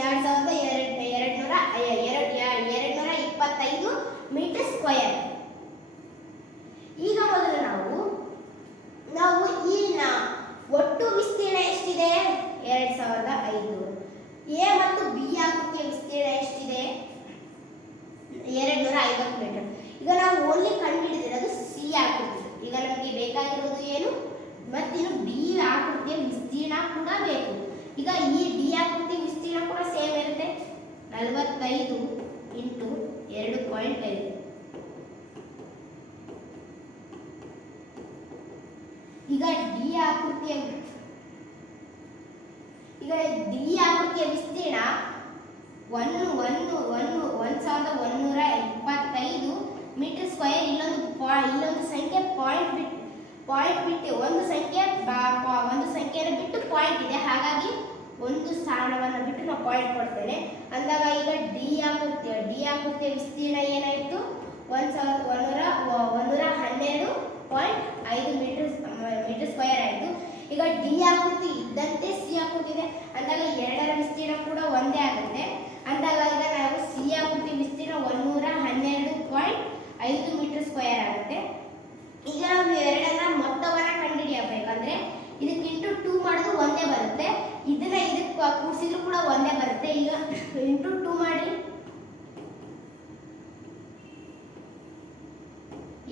2225 ಮೀಟರ್ ಸ್ಕ್ವೇರ್. ಈಗ ಮೊದಲು ನಾವು ಈ ಒಟ್ಟು ವಿಸ್ತೀರ್ಣ ಎಷ್ಟಿದೆ? 2500. ಎ ಮತ್ತು ಬಿ ಆಕೃತಿಯ ವಿಸ್ತೀರ್ಣ ಎಷ್ಟಿದೆ? 250 ಮೀಟರ್. ಈಗ ನಾವು ಓನ್ಲಿ ಕಂಡುಹಿಡಿದಿರೋದು ಸಿ ಆಕೃತಿ. ಈಗ ನಮಗೆ ಬೇಕಾಗಿರೋದು ಏನು? ಮತ್ತಿನ್ನು ಡಿ ಆಕೃತಿಯ ವಿಸ್ತೀರ್ಣ ಕೂಡ ಬೇಕು. ಈಗ ಈ ಡಿ ಆಕೃತಿ ವಿಸ್ತೀರ್ಣ ಕೂಡ ಸೇಮ್ ಇರುತ್ತೆ, 45 ಇಂಟು 2.5. ಈಗ ಡಿ ಆಕೃತಿಯ ವಿಸ್ತೀರ್ಣ 1125 ಮೀಟರ್ ಸ್ಕ್ವೇರ್. ಇಲ್ಲೊಂದು ಸಂಖ್ಯೆ ಪಾಯಿಂಟ್ ಬಿಟ್ಟು ಒಂದು ಸಂಖ್ಯೆಯನ್ನು ಬಿಟ್ಟು ಪಾಯಿಂಟ್ ಇದೆ, ಹಾಗಾಗಿ ಒಂದು ಸ್ಥಾನವನ್ನು ಬಿಟ್ಟು ನಾವು ಪಾಯಿಂಟ್ ಕೊಡ್ತೇನೆ. ಅಂದಾಗ ಈಗ ಡಿ ಆಕೃತಿಯ ವಿಸ್ತೀರ್ಣ ಏನಾಯಿತು? 112.5 ಮೀಟರ್ ಸ್ಕ್ವೇರ್ ಆಯಿತು. ಈಗ ಡಿ ಆಕೃತಿ ಇದ್ದಂತೆ ಸಿ ಆಕೃತಿ ಇದೆ ಅಂದಾಗ ಎರಡರ ವಿಸ್ತೀರ್ಣ ಕೂಡ ಒಂದೇ ಆಗುತ್ತೆ. ಅಂದಾಗ ಈಗ ನಾವು ಸಿ ಆಕೃತಿ ವಿಸ್ತೀರ್ಣ 112.5 ಮೀಟರ್ ಸ್ಕ್ವೇರ್ ಆಗುತ್ತೆ. ಈಗ ನಾವು ಎರಡರ ಮೊತ್ತವನ್ನ ಕಂಡುಹಿಡಿಯಬೇಕಂದ್ರೆ ಇದಕ್ಕೆ ಇಂಟು 2 ಮಾಡಿದ್ರು ಒಂದೇ ಬರುತ್ತೆ, ಇದನ್ನ ಇದಕ್ಕೆ ಕೂಡಿಸಿದ್ರು ಕೂಡ ಒಂದೇ ಬರುತ್ತೆ. ಈಗ ಇಂಟು 2 ಮಾಡಿ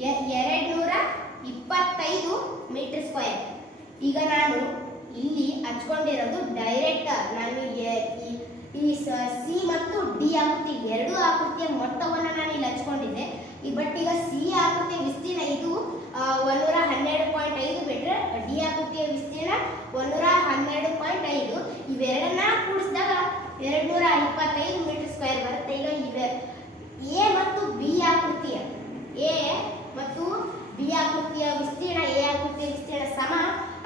225 ಮೀಟರ್ ಸ್ಕ್ವೇರ್. ಈಗ ನಾನು ಇಲ್ಲಿ ಹಚ್ಕೊಂಡಿರೋದು ಡೈರೆಕ್ಟ್ ನಾನು ಈ ಸಿ ಮತ್ತು ಡಿ ಆಕೃತಿ ಎರಡು ಆಕೃತಿಯ ಮೊತ್ತವನ್ನು ನಾನು ಇಲ್ಲಿ ಹಚ್ಕೊಂಡಿದ್ದೆ. ಬಟ್ ಈಗ ಸಿ ಆಕೃತಿಯ ವಿಸ್ತೀರ್ಣ ಇದು 112.5 ಮೀಟರ್, ಡಿ ಆಕೃತಿಯ ವಿಸ್ತೀರ್ಣ 112.5. ಇವೆರಡನ್ನ ಕೂಡಿಸಿದಾಗ 225 ಮೀಟರ್ ಸ್ಕ್ವೇರ್ ಬರುತ್ತೆ. ಈಗ ಎ ಮತ್ತು ಬಿ ಆಕೃತಿಯ ವಿಸ್ತೀರ್ಣ ಎ ಆಕೃತಿಯ ವಿಸ್ತೀರ್ಣ ಸಮ,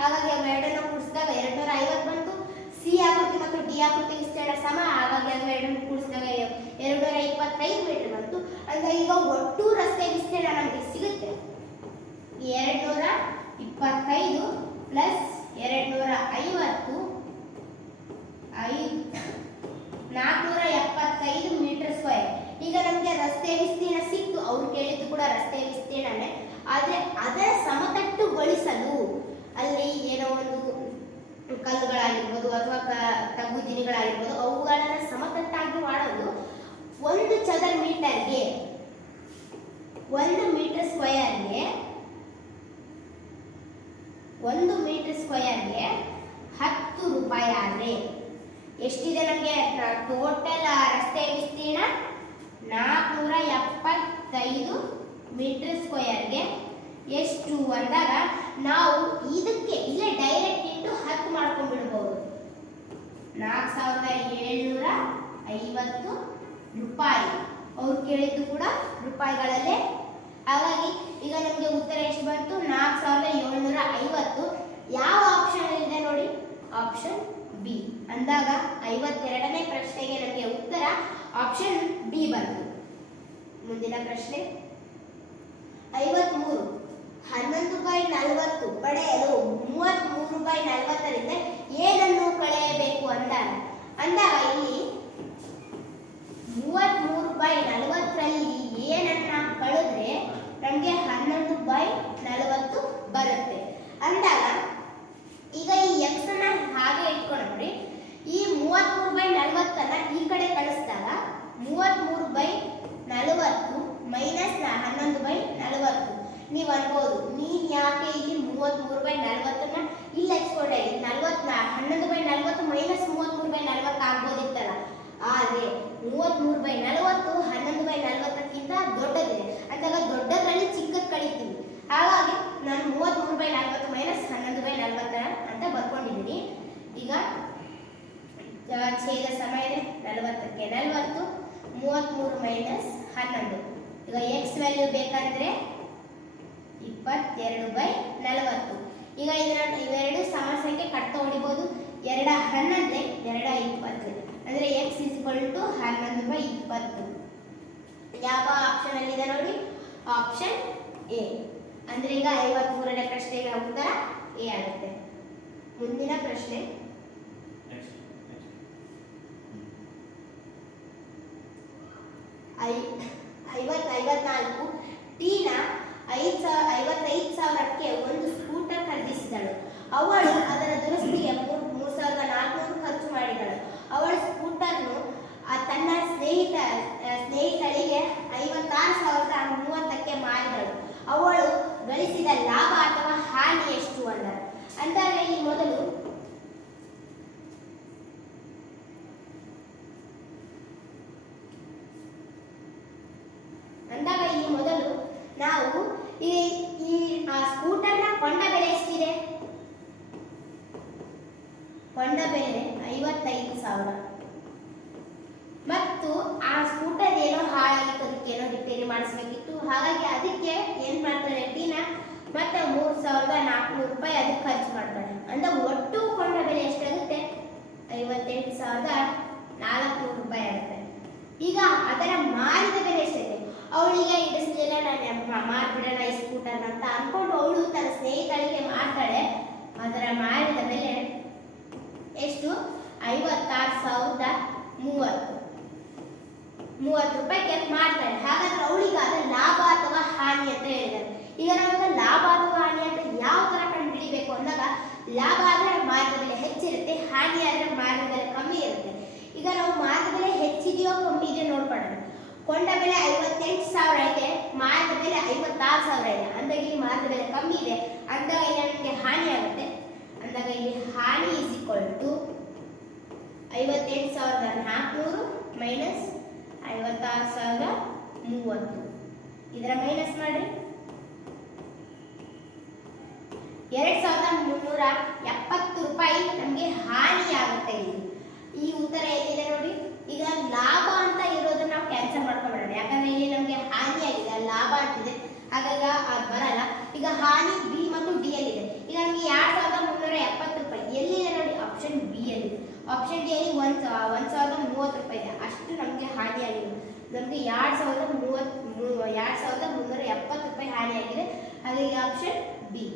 ಹಾಗಾಗಿ ಅವೆರಡನ್ನ ಕೂಡಿಸಿದಾಗ 250 ಬಂತು. ಸಿ ಆಕೃತಿ ಮತ್ತು ಡಿ ಆಕೃತಿ ವಿಸ್ತೀರ್ಣ ಸಮ, ಹಾಗಾಗಿ ಅವೆರಡನ್ನು ಕೂಡಿಸಿದಾಗ 225 ಮೀಟರ್ ಬಂತು. ಅಂದ್ರೆ ಈಗ ಒಟ್ಟು ರಸ್ತೆ ವಿಸ್ತೀರ್ಣ ನಮಗೆ ಸಿಗುತ್ತೆ 225 ಪ್ಲಸ್ 250 475 ಮೀಟರ್ ಸ್ಕ್ವೇರ್. ಈಗ ನಮಗೆ ರಸ್ತೆ ವಿಸ್ತೀರ್ಣ ಸಿಕ್ತು. ಅವ್ರು ಕೇಳಿದ್ದು ಕೂಡ ರಸ್ತೆ ವಿಸ್ತೀರ್ಣನೇ, ಆದರೆ ಅದರ ಸಮತಟ್ಟುಗೊಳಿಸಲು ಅಲ್ಲಿ ಏನೋ ಒಂದು ಕಲ್ಲುಗಳಾಗಿರ್ಬೋದು ಅಥವಾ ತಗ್ಗುಜಿನಿಗಳಾಗಿರ್ಬೋದು ಅವುಗಳನ್ನು ಸಮತಟ್ಟಾಗಿ ಮಾಡಲು 1 ಚದರ ಮೀಟರ್ಗೆ 1 ಮೀಟರ್ ಸ್ಕ್ವೇರ್ಗೆ 10 ರೂಪಾಯಿ ಆದರೆ ಎಷ್ಟಿದೆ ನಮಗೆ ಟೋಟಲ್ ರಸ್ತೆ ವಿಸ್ತೀರ್ಣ? 475 ಮೀಟರ್ ಸ್ಕ್ವೇರ್ಗೆ ಎಷ್ಟು ಅಂದಾಗ ನಾವು ಇದಕ್ಕೆ ಇಲ್ಲೇ ಡೈರೆಕ್ಟ್ ಇಂಟು 10 ಮಾಡ್ಕೊಂಡ್ಬಿಡ್ಬೋದು. 4750 ರೂಪಾಯಿ. ಅವ್ರು ಕೇಳಿದ್ದು ಕೂಡ ರೂಪಾಯಿಗಳಲ್ಲೇ, ಹಾಗಾಗಿ ಈಗ ನಮಗೆ ಉತ್ತರ ಎಷ್ಟು ಬಂತು? 4750. ಯಾವ ಆಪ್ಷನ್ ಇದೆ ನೋಡಿ? Option B. ಅಂದಾಗ 52ನೇ ಪ್ರಶ್ನೆಗೆ ನಮಗೆ ಉತ್ತರ ಆಪ್ಷನ್ ಬಿ ಬಂತು. ಮುಂದಿನ ಪ್ರಶ್ನೆ 53. 11/40 ಪಡೆಯಲು 33/40ರಿಂದ ಏನನ್ನು ಕಳೆಯಬೇಕು ಅಂದಾಗ ಇಲ್ಲಿ 33/40ರಲ್ಲಿ ಏನನ್ನ ಕಳೆದ್ರೆ ನಮಗೆ 11/40 ಬರುತ್ತೆ. ಅಂದಾಗ ಈಗ ಈ x ಅನ್ನ ಹಾಗೆ ಇಟ್ಕೊಂಡ್ರಿ, ಈ 33/40 ಈ ಕಡೆ ಕಳಿಸಿದಾಗ 33/40 ಮೈನಸ್ 11/40. ನೀವು ಅನ್ಬೋದು, ನೀನ್ ಯಾಕೆ ಇಲ್ಲಿ 33/40 ಇಲ್ಲಿ ಹಚ್ಕೊಂಡೆ? 11/40 ಮೈನಸ್ 33/40 ಆಗ್ಬೋದಿತ್ತಲ್ಲ. ಆದರೆ 33/40 11/40 ದೊಡ್ಡದಿದೆ ಅಂದಾಗ ದೊಡ್ಡದ್ರಲ್ಲಿ ಚಿಕ್ಕದ್ ಕಳಿತೀವಿ. ಹಾಗಾಗಿ ನಾನು 33/40 ಮೈನಸ್ 11/40 ಅಂತ ಬರ್ಕೊಂಡಿದ್ದೀನಿ. ಈಗ ಛೇದ ಸಮ ಇದೆ 40ಕ್ಕೆ 40, 33 ಮೈನಸ್ 11. ಈಗ ಎಕ್ಸ್ ವ್ಯಾಲ್ಯೂ ಬೇಕಂದ್ರೆ 22/40. ಈಗ ಇವೆರಡು ಸಮ ಸಂಖ್ಯೆ ಕಟ್ತಾ ಹೊಡಿಬಹುದು. 2 11 2 20 ಅಂದ್ರೆ x = 11/20. ಯಾವ ಆಪ್ಷನ್ ಅಲ್ಲಿ ಇದೆ ನೋಡಿ? Option A. ಅಂದ್ರೆ ಈಗ 53ನೇ ಪ್ರಶ್ನೆಗೆ ಉತ್ತರ ಎ ಆಗುತ್ತೆ. ಮುಂದಿನ ಪ್ರಶ್ನೆ 54 ಟೀನಾ 55,000ಕ್ಕೆ ಒಂದು ಸ್ಕೂಟರ್ ಖರೀದಿಸಿದಳು. ಅವಳು ಅದರ ದುರಸ್ತಿಗೆ 3,400 ಖರ್ಚು ಮಾಡಿದಳು. ಅವಳು ಸ್ಕೂಟರ್ನು ತನ್ನ ಸ್ನೇಹಿತಳಿಗೆ 56,030ಕ್ಕೆ ಮಾರಿದಳು. ಅವಳು ಗಳಿಸಿದ ಲಾಭ ಅಥವಾ ಹಾನಿ ಎಷ್ಟು ಅಂದಾಗ ಈ ಮೊದಲು ನಾವು ಈ ಸ್ಕೂಟರ್ನ ಕೊಂಡ ಬೆಲೆ ಎಷ್ಟಿದೆ? ಕೊಂಡ ಬೆಲೆ 55,000 ಮತ್ತು ಆ ಸ್ಕೂಟರ್ ಏನೋ ಹಾಳಾಗಿತ್ತು, ಅದಕ್ಕೇನೋ ರಿಪೇರಿ ಮಾಡಿಸ್ಬೇಕಿತ್ತು. ಹಾಗಾಗಿ ಅದಕ್ಕೆ ಏನ್ ಮಾಡ್ತಾಳೆ ಟೀನಾ ಮತ್ತೆ 3,400 ರೂಪಾಯಿ ಅದಕ್ಕೆ ಖರ್ಚು ಮಾಡ್ತಾಳೆ. ಅಂದ್ರೆ ಒಟ್ಟು ಕೊಂಡ ಬೆಲೆ ಎಷ್ಟಾಗುತ್ತೆ? 58,400 ರೂಪಾಯಿ ಆಗುತ್ತೆ. ಈಗ ಅದರ ಮಾರಿದ ಬೆಲೆ ಎಷ್ಟಿದೆ? ಅವಳಿಗೆ ಇಡಿಸಲಿಲ್ಲ, ನಾನು ಮಾರ್ಬಿಡೋಣ ಈ ಸ್ಕೂಟರ್ ಅಂತ ಅನ್ಕೊಂಡು ಅವಳು ತನ್ನ ಸ್ನೇಹಿತಳಿಗೆ ಮಾರ್ತಾಳೆ. ಅದರ ಮಾರಿದ ಬೆಲೆ ಎಷ್ಟು? 56,030 ರೂಪಾಯಿಗೆ ಮಾರ್ತಾಳೆ. ಹಾಗಾದ್ರೆ ಅವಳಿಗೆ ಅದ ಲಾಭ ಅಥವಾ ಹಾನಿ ಅಂತ ಹೇಳಿದ್ದಾರೆ. ಈಗ ನಮಗೆ ಲಾಭ ಅಥವಾ ಹಾನಿ ಅಂತ ಯಾವ ತರ ಕಂಡುಹಿಡಿಬೇಕು ಅಂದಾಗ, ಲಾಭ ಆದ್ರೆ ಮಾರಿದ ಬೆಲೆ ಹೆಚ್ಚಿರುತ್ತೆ, ಹಾನಿ ಆದ್ರೆ ಮಾರಿದ ಬೆಲೆ ಕಮ್ಮಿ ಇರುತ್ತೆ. ಈಗ ನಾವು ಮಾರಿದ ಬೆಲೆ ಹೆಚ್ಚಿದೆಯೋ ಕಮ್ಮಿ ಇದೆಯೋ ನೋಡ್ಕೊಳ್ಳೋಣ. ಕೊಂಡ ಬೆಲೆ 58,000 ಇದೆ, ಮಾರಿದ ಬೆಲೆ 56,000 ಇದೆ. ಅಂದಾಗ ಇಲ್ಲಿ ಮಾರಿದ ಬೆಲೆ ಕಮ್ಮಿ ಇದೆ, ಅಂದಾಗ ಇಲ್ಲಿ ನಮಗೆ ಹಾನಿ ಆಗುತ್ತೆ. ಅಂದಾಗ ಇಲ್ಲಿ ಹಾನಿ = 58,400 ಮೈನಸ್ 56,030. ಇದರ ಮೈನಸ್ ಮಾಡಿ 2,370 ರೂಪಾಯಿ ನಮಗೆ ಹಾನಿ ಆಗುತ್ತೆ. ಈ ಉತ್ತರ ಎಲ್ಲಿದೆ ನೋಡಿ? ಈಗ ಲಾಭ ಅಂತ ಇರೋದನ್ನ ನಾವು ಕ್ಯಾನ್ಸಲ್ ಮಾಡ್ಕೊಂಡ್ಬಿಡೋಣ, ಯಾಕಂದ್ರೆ ಇಲ್ಲಿ ನಮಗೆ ಹಾನಿ ಆಗಿದೆ, ಲಾಭ ಅಂತಿದೆ, ಹಾಗಾಗಿ ಅದು ಬರಲ್ಲ. ಈಗ ಹಾನಿ ಬಿ ಮತ್ತು ಡಿ ಅಲ್ಲಿದೆ. ಈಗ ನಮಗೆ 2,370 ರೂಪಾಯಿ ಎಲ್ಲಿದೆ ನೋಡಿ? ಆಪ್ಷನ್ ಬಿ ಅಲ್ಲಿ. ಆಪ್ಷನ್ ಡಿ ಅಲ್ಲಿ 1,030 ರೂಪಾಯಿ ಇದೆ. ಅಷ್ಟು ನಮಗೆ ಹಾನಿ ಆಗಿದೆ. ನಮಗೆ 2,370 ರೂಪಾಯಿ ಹಾನಿ ಆಗಿದೆ. ಹಾಗಾಗಿ ಆಪ್ಷನ್ ಬಿ.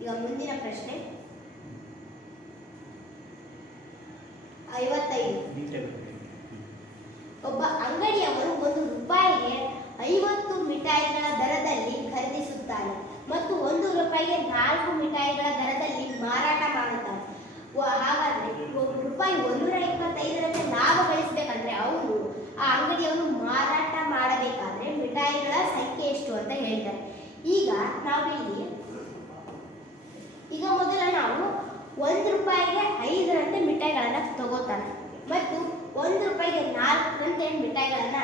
ಈಗ ಮುಂದಿನ ಪ್ರಶ್ನೆ 55. ಒಬ್ಬ ಅಂಗಡಿಯವರು ₹1 50 ಮಿಠಾಯಿಗಳ ದರದಲ್ಲಿ ಖರೀದಿಸುತ್ತಾನೆ ಮತ್ತು ₹1 4 ಮಿಠಾಯಿಗಳ ದರದಲ್ಲಿ ಮಾರಾಟ ಮಾಡುತ್ತಾನೆ. ಹಾಗಾದ್ರೆ ₹125 ಲಾಭ ಗಳಿಸಬೇಕಂದ್ರೆ ಅವನು ಆ ಅಂಗಡಿಯವನು ಮಾರಾಟ ಮಾಡಬೇಕಾದ್ರೆ ಮಿಠಾಯಿಗಳ ಸಂಖ್ಯೆ ಎಷ್ಟು ಅಂತ ಹೇಳ್ತಾರೆ. ಈಗ ನಾವಿಲ್ಲಿ ಮೊದಲ ನಾವು ₹1ಗೆ 5ರಂತೆ ಮಿಠಾಯಿಗಳನ್ನ ತಗೋತಾನೆ ಮತ್ತು ₹1ಗೆ 4ರಂತೆ ಮಿಠಾಯಿಗಳನ್ನ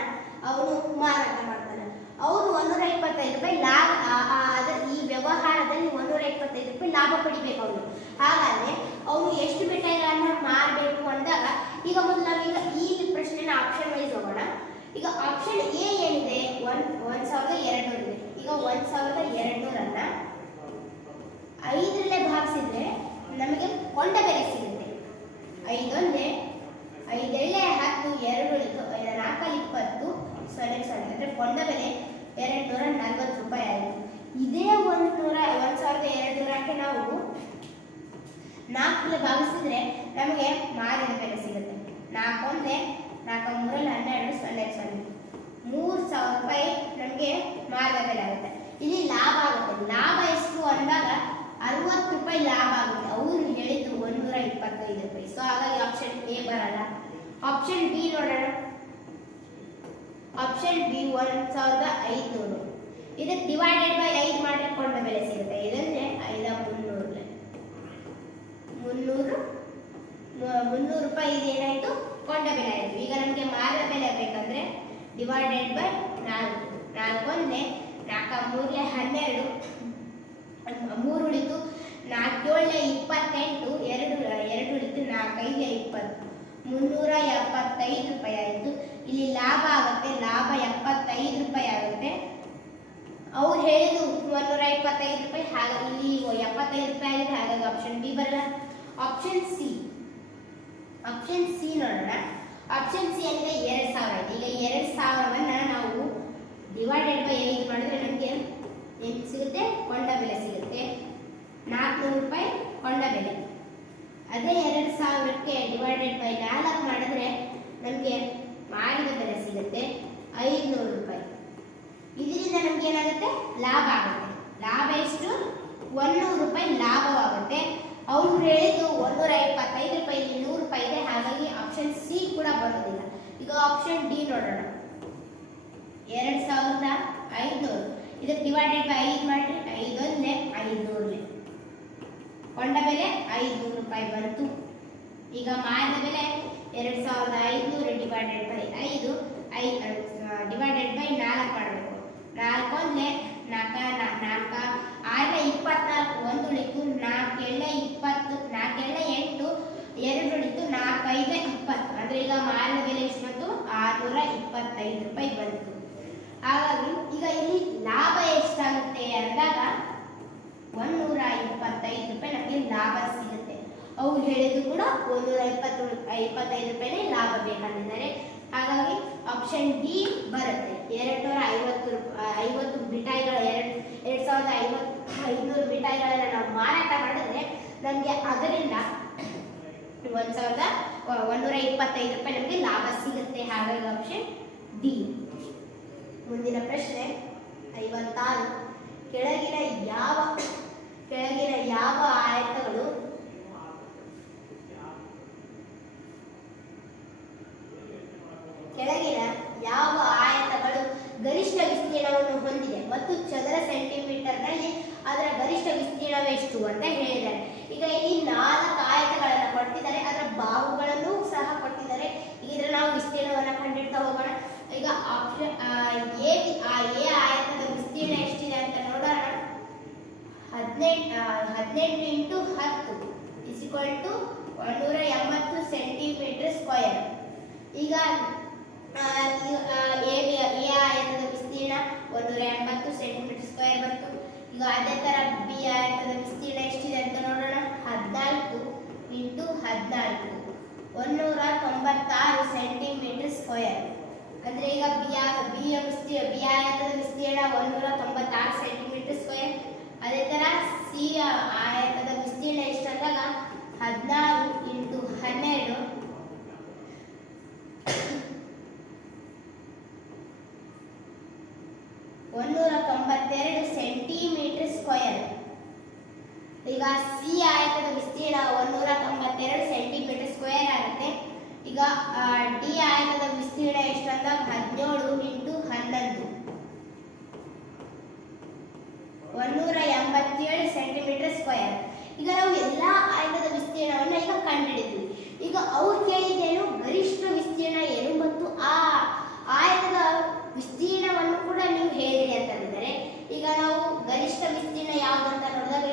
ಅವನು ಮಾರಾಟ ಮಾಡ್ತಾನೆ. ಅವನು ₹125 ಲಾಭ, ಈ ವ್ಯವಹಾರದಲ್ಲಿ ₹125 ಲಾಭ ಪಡಿಬೇಕು ಅವನು. ಹಾಗಾದ್ರೆ ಅವನು ಎಷ್ಟು ಮಿಠಾಯಿಗಳನ್ನ ಮಾರಬೇಕು ಅಂದಾಗ ಈಗ ಮೊದಲು ನಾವೀಗ ಈ ಪ್ರಶ್ನೆನ ಆಪ್ಷನ್ ವೈಸ್ ಹೋಗೋಣ. ಈಗ ಆಪ್ಷನ್ ಎ ಏನಿದೆ? 1,200 ಇದೆ. ಈಗ 1,200ಅನ್ನ 5ರಲ್ಲೇ ಭಾಗಿಸಿದ್ರೆ ನಮಗೆ ಕೊಂಡ ಬೆಲೆ ಸಿಗುತ್ತೆ. 5 1 5 10 2 ಉಳಿತು, 4 20 0 ಅಂದ್ರೆ ಕೊಂಡ ಬೆಲೆ ₹240 ಆಯಿತು. ಇದೇ 1,200ಕ್ಕೆ ನಾವು 4ರಲ್ಲೇ ಭಾಗಿಸಿದ್ರೆ ನಮಗೆ ಮಾರಿದ ಬೆಲೆ ಸಿಗುತ್ತೆ. 4 1 4 3 12 0 3,000 ರೂಪಾಯಿ ನಮಗೆ ಮಾರಿದ ಬೆಲೆ ಆಗುತ್ತೆ. ಇಲ್ಲಿ ಲಾಭ ಆಗುತ್ತೆ. ಲಾಭ ಎಷ್ಟು ಅಂದಾಗ ₹60 ಲಾಭ ಆಗುತ್ತೆ. ಅವರು ಹೇಳಿದ್ದು ₹125. ಸೊ ಹಾಗಾಗಿ ಆಪ್ಷನ್ ಎ ಬರಲ್ಲ. ಆಪ್ಷನ್ ಬಿ ನೋಡೋಣ. Option B 1,500. ಇದಕ್ಕೆ ಡಿವೈಡೆಡ್ ಬೈ 5 ಮಾಡಿಕೊಂಡ ಬೆಲೆ ಸಿಗುತ್ತೆ. ಇದಂದ್ರೆ 300 ರೂಪಾಯಿ ಇದೇನಾಯ್ತು? ಕೊಂಡ ಬೆಲೆ ಆಯಿತು. ಈಗ ನಮಗೆ ಮಾರಿದ ಬೆಲೆ ಬೇಕಂದ್ರೆ ಡಿವೈಡೆಡ್ ಬೈ 4. 4 ಒಂದೇ 4 ಮೂರಲೆ 12, 3 ಉಳಿತು 4 ಏಳಲೆ 28, 2 ಉಳಿತು 4 ಐದಲೆ 20, 375 ರೂಪಾಯಿ ಆಯಿತು. ಇಲ್ಲಿ ಲಾಭ ಆಗುತ್ತೆ, ಲಾಭ 75 ರೂಪಾಯಿ ಆಗುತ್ತೆ. ಅವ್ರು ಹೇಳಿದ್ದು 125 ರೂಪಾಯಿ, ಹಾಗಾಗಿ ಇಲ್ಲಿ 75 ರೂಪಾಯಿ ಆಗಿದೆ, ಹಾಗಾಗಿ ಆಪ್ಷನ್ ಬಿ ಬರಲ್ಲ. ಆಪ್ಷನ್ ಸಿ ನೋಡೋಣ. ಆಪ್ಷನ್ ಸಿ ಅಂದರೆ 2000 ಇದೆ. ಈಗ 2000ವನ್ನು ನಾವು ಡಿವೈಡೆಡ್ ಬೈ 5 ಮಾಡಿದ್ರೆ ನಮಗೆ ಏನು ಸಿಗುತ್ತೆ? ಕೊಂಡ ಬೆಲೆ ಸಿಗುತ್ತೆ, 400 ರೂಪಾಯಿ ಕೊಂಡ ಬೆಲೆ. ಅದೇ 2000ಕ್ಕೆ ಡಿವೈಡೆಡ್ ಬೈ 4 ಮಾಡಿದ್ರೆ ನಮಗೆ ಮಾರಿದ ಬೆಲೆ ಸಿಗುತ್ತೆ 500 ರೂಪಾಯಿ. ಇದರಿಂದ ನಮ್ಗೆ ಏನಾಗುತ್ತೆ? ಲಾಭ ಆಗುತ್ತೆ. ಲಾಭ ಎಷ್ಟು? 100 ರೂಪಾಯಿ ಲಾಭವಾಗುತ್ತೆ. ಅವ್ರು ಹೇಳಿದ್ದು 125 ರೂಪಾಯಿ, ಇಲ್ಲಿ 100 ರೂಪಾಯಿ ಇದೆ, ಹಾಗಾಗಿ ಆಪ್ಷನ್ ಸಿ ಕೂಡ ಬರೋದಿಲ್ಲ. ಈಗ ಆಪ್ಷನ್ ಡಿ ನೋಡೋಣ. 2500 ಇದಕ್ಕೆ ಡಿವೈಡೆಡ್ ಬೈ 5 ಮಾಡಿರಿ, 5 ಒಂದೇ 500, ಕೊಂಡ ಬೆಲೆ 500 ರೂಪಾಯಿ ಬಂತು. ಈಗ ಮಾರಿದ ಬೆಲೆ 2500 ಡಿವೈಡೆಡ್ ಬೈ 5 ಡಿವೈಡೆಡ್ ಬೈ 4 ಮಾಡಬೇಕು. 4 ಒಂದೇ 4 6 24, 1 ಉಳಿತು 4 20, 4 8, 2 ಉಳಿತು 4 5 20. ಅಂದ್ರೆ ಈಗ ಮಾರಿದ ಬೆಲೆ ಎಷ್ಟು ಬಂತು? 625 ರೂಪಾಯಿ ಬಂತು. ಹಾಗಾಗಿ ಈಗ ಇಲ್ಲಿ ಲಾಭ ಎಷ್ಟಾಗುತ್ತೆ ಅಂದಾಗ 125 ರೂಪಾಯಿ ನಮಗೆ ಲಾಭ ಸಿಗುತ್ತೆ. ಅವ್ರು ಹೇಳಿದ್ದು ಕೂಡ 125 ರೂಪಾಯಿನೇ ಲಾಭ ಬೇಕಂದಿದ್ದಾರೆ. ಹಾಗಾಗಿ ಆಪ್ಷನ್ ಡಿ ಬರುತ್ತೆ. 250 ಮಿಠಾಯಿಗಳ 2500 ಮಿಠಾಯಿಗಳನ್ನ ನಾವು ಮಾರಾಟ ಮಾಡಿದ್ರೆ ನಮಗೆ ಅದರಿಂದ 125 ರೂಪಾಯಿ ನಮಗೆ ಲಾಭ ಸಿಗುತ್ತೆ. ಹಾಗಾಗಿ ಆಪ್ಷನ್ ಡಿ. ಮುಂದಿನ ಪ್ರಶ್ನೆ 56. ಕೆಳಗಿನ ಯಾವ ಆಯತಗಳು ಗರಿಷ್ಠ ವಿಸ್ತೀರ್ಣವನ್ನು ಹೊಂದಿದೆ ಮತ್ತು ಚದರ ಸೆಂಟಿಮೀಟರ್ನಲ್ಲಿ ಅದರ ಗರಿಷ್ಠ ವಿಸ್ತೀರ್ಣವೆಷ್ಟು ಅಂತ ಹೇಳಿದ್ದಾರೆ. ಈಗ ಇಲ್ಲಿ 4 ಆಯತಗಳನ್ನು ಕೊಟ್ಟಿದ್ದಾರೆ, ಅದರ ಬಾಹುಗಳನ್ನು ಸಹ ಕೊಟ್ಟಿದ್ದಾರೆ. ಇದರ ನಾವು ವಿಸ್ತೀರ್ಣವನ್ನು ಕಂಡುಹಿಡ್ತಾ ಹೋಗೋಣ. ಈಗ ಆಪ್ಷನ್ ಎ ಆಯತದ ವಿಸ್ತೀರ್ಣ ಎಷ್ಟಿದೆ ಅಂತ ನೋಡೋಣ. 18 × 10 180 ಸೆಂಟಿಮೀಟರ್ ಸ್ಕ್ವೇರ್. ಈಗ ಎ ಆಯತದ ವಿಸ್ತೀರ್ಣ 180 ಸೆಂಟಿಮೀಟರ್ ಸ್ಕ್ವೇರ್ ಬಂತು. ಈಗ ಅದೇ ತರ ಬಿ ಆಯತದ ವಿಸ್ತೀರ್ಣ ಎಷ್ಟಿದೆ ಅಂತ ನೋಡೋಣ. 14 × 14 196 ಸೆಂಟಿಮೀಟರ್ ಸ್ಕ್ವೇರ್. ಅಂದ್ರೆ ಈಗ ಬಿ ಆಯತದ ವಿಸ್ತೀರ್ಣ 196 ಸೆಂಟಿಮೀಟರ್ ಸ್ಕ್ವೇರ್. ಅದೇ ತರ ಸಿ ಆಯತದ ವಿಸ್ತೀರ್ಣ ಎಷ್ಟಂದಾಗ 16 × 12 192 ಸೆಂಟಿಮೀಟರ್ ಸ್ಕ್ವೇರ್. ಈಗ ಸಿ ಆಯತದ ವಿಸ್ತೀರ್ಣ 192 ಸೆಂಟಿಮೀಟರ್ ಸ್ಕ್ವೇರ್ ಆಗುತ್ತೆ. ಈಗ ಡಿ ಆಯತದ ವಿಸ್ತೀರ್ಣ ಎಷ್ಟು ಅಂದಾಗ 17 × 11 187 ಸೆಂಟಿಮೀಟರ್ ಸ್ಕ್ವೇರ್. ಈಗ ನಾವು ಎಲ್ಲಾ ಆಯತದ ವಿಸ್ತೀರ್ಣವನ್ನು ಈಗ ಕಂಡುಹಿಡಿದ್ವಿ. ಈಗ ಅವ್ರು ಕೇಳಿದ್ದೇನು? ಗರಿಷ್ಠ ವಿಸ್ತೀರ್ಣ ಏನು ಮತ್ತು ಆ ಆಯತದ ವಿಸ್ತೀರ್ಣವನ್ನು ಕೂಡ ನೀವು ಹೇಳಿರಿ ಅಂತಂದಿದ್ದಾರೆ. ಈಗ ನಾವು ಗರಿಷ್ಠ ವಿಸ್ತೀರ್ಣ ಯಾವುದು ಅಂತ ನೋಡಿದಾಗ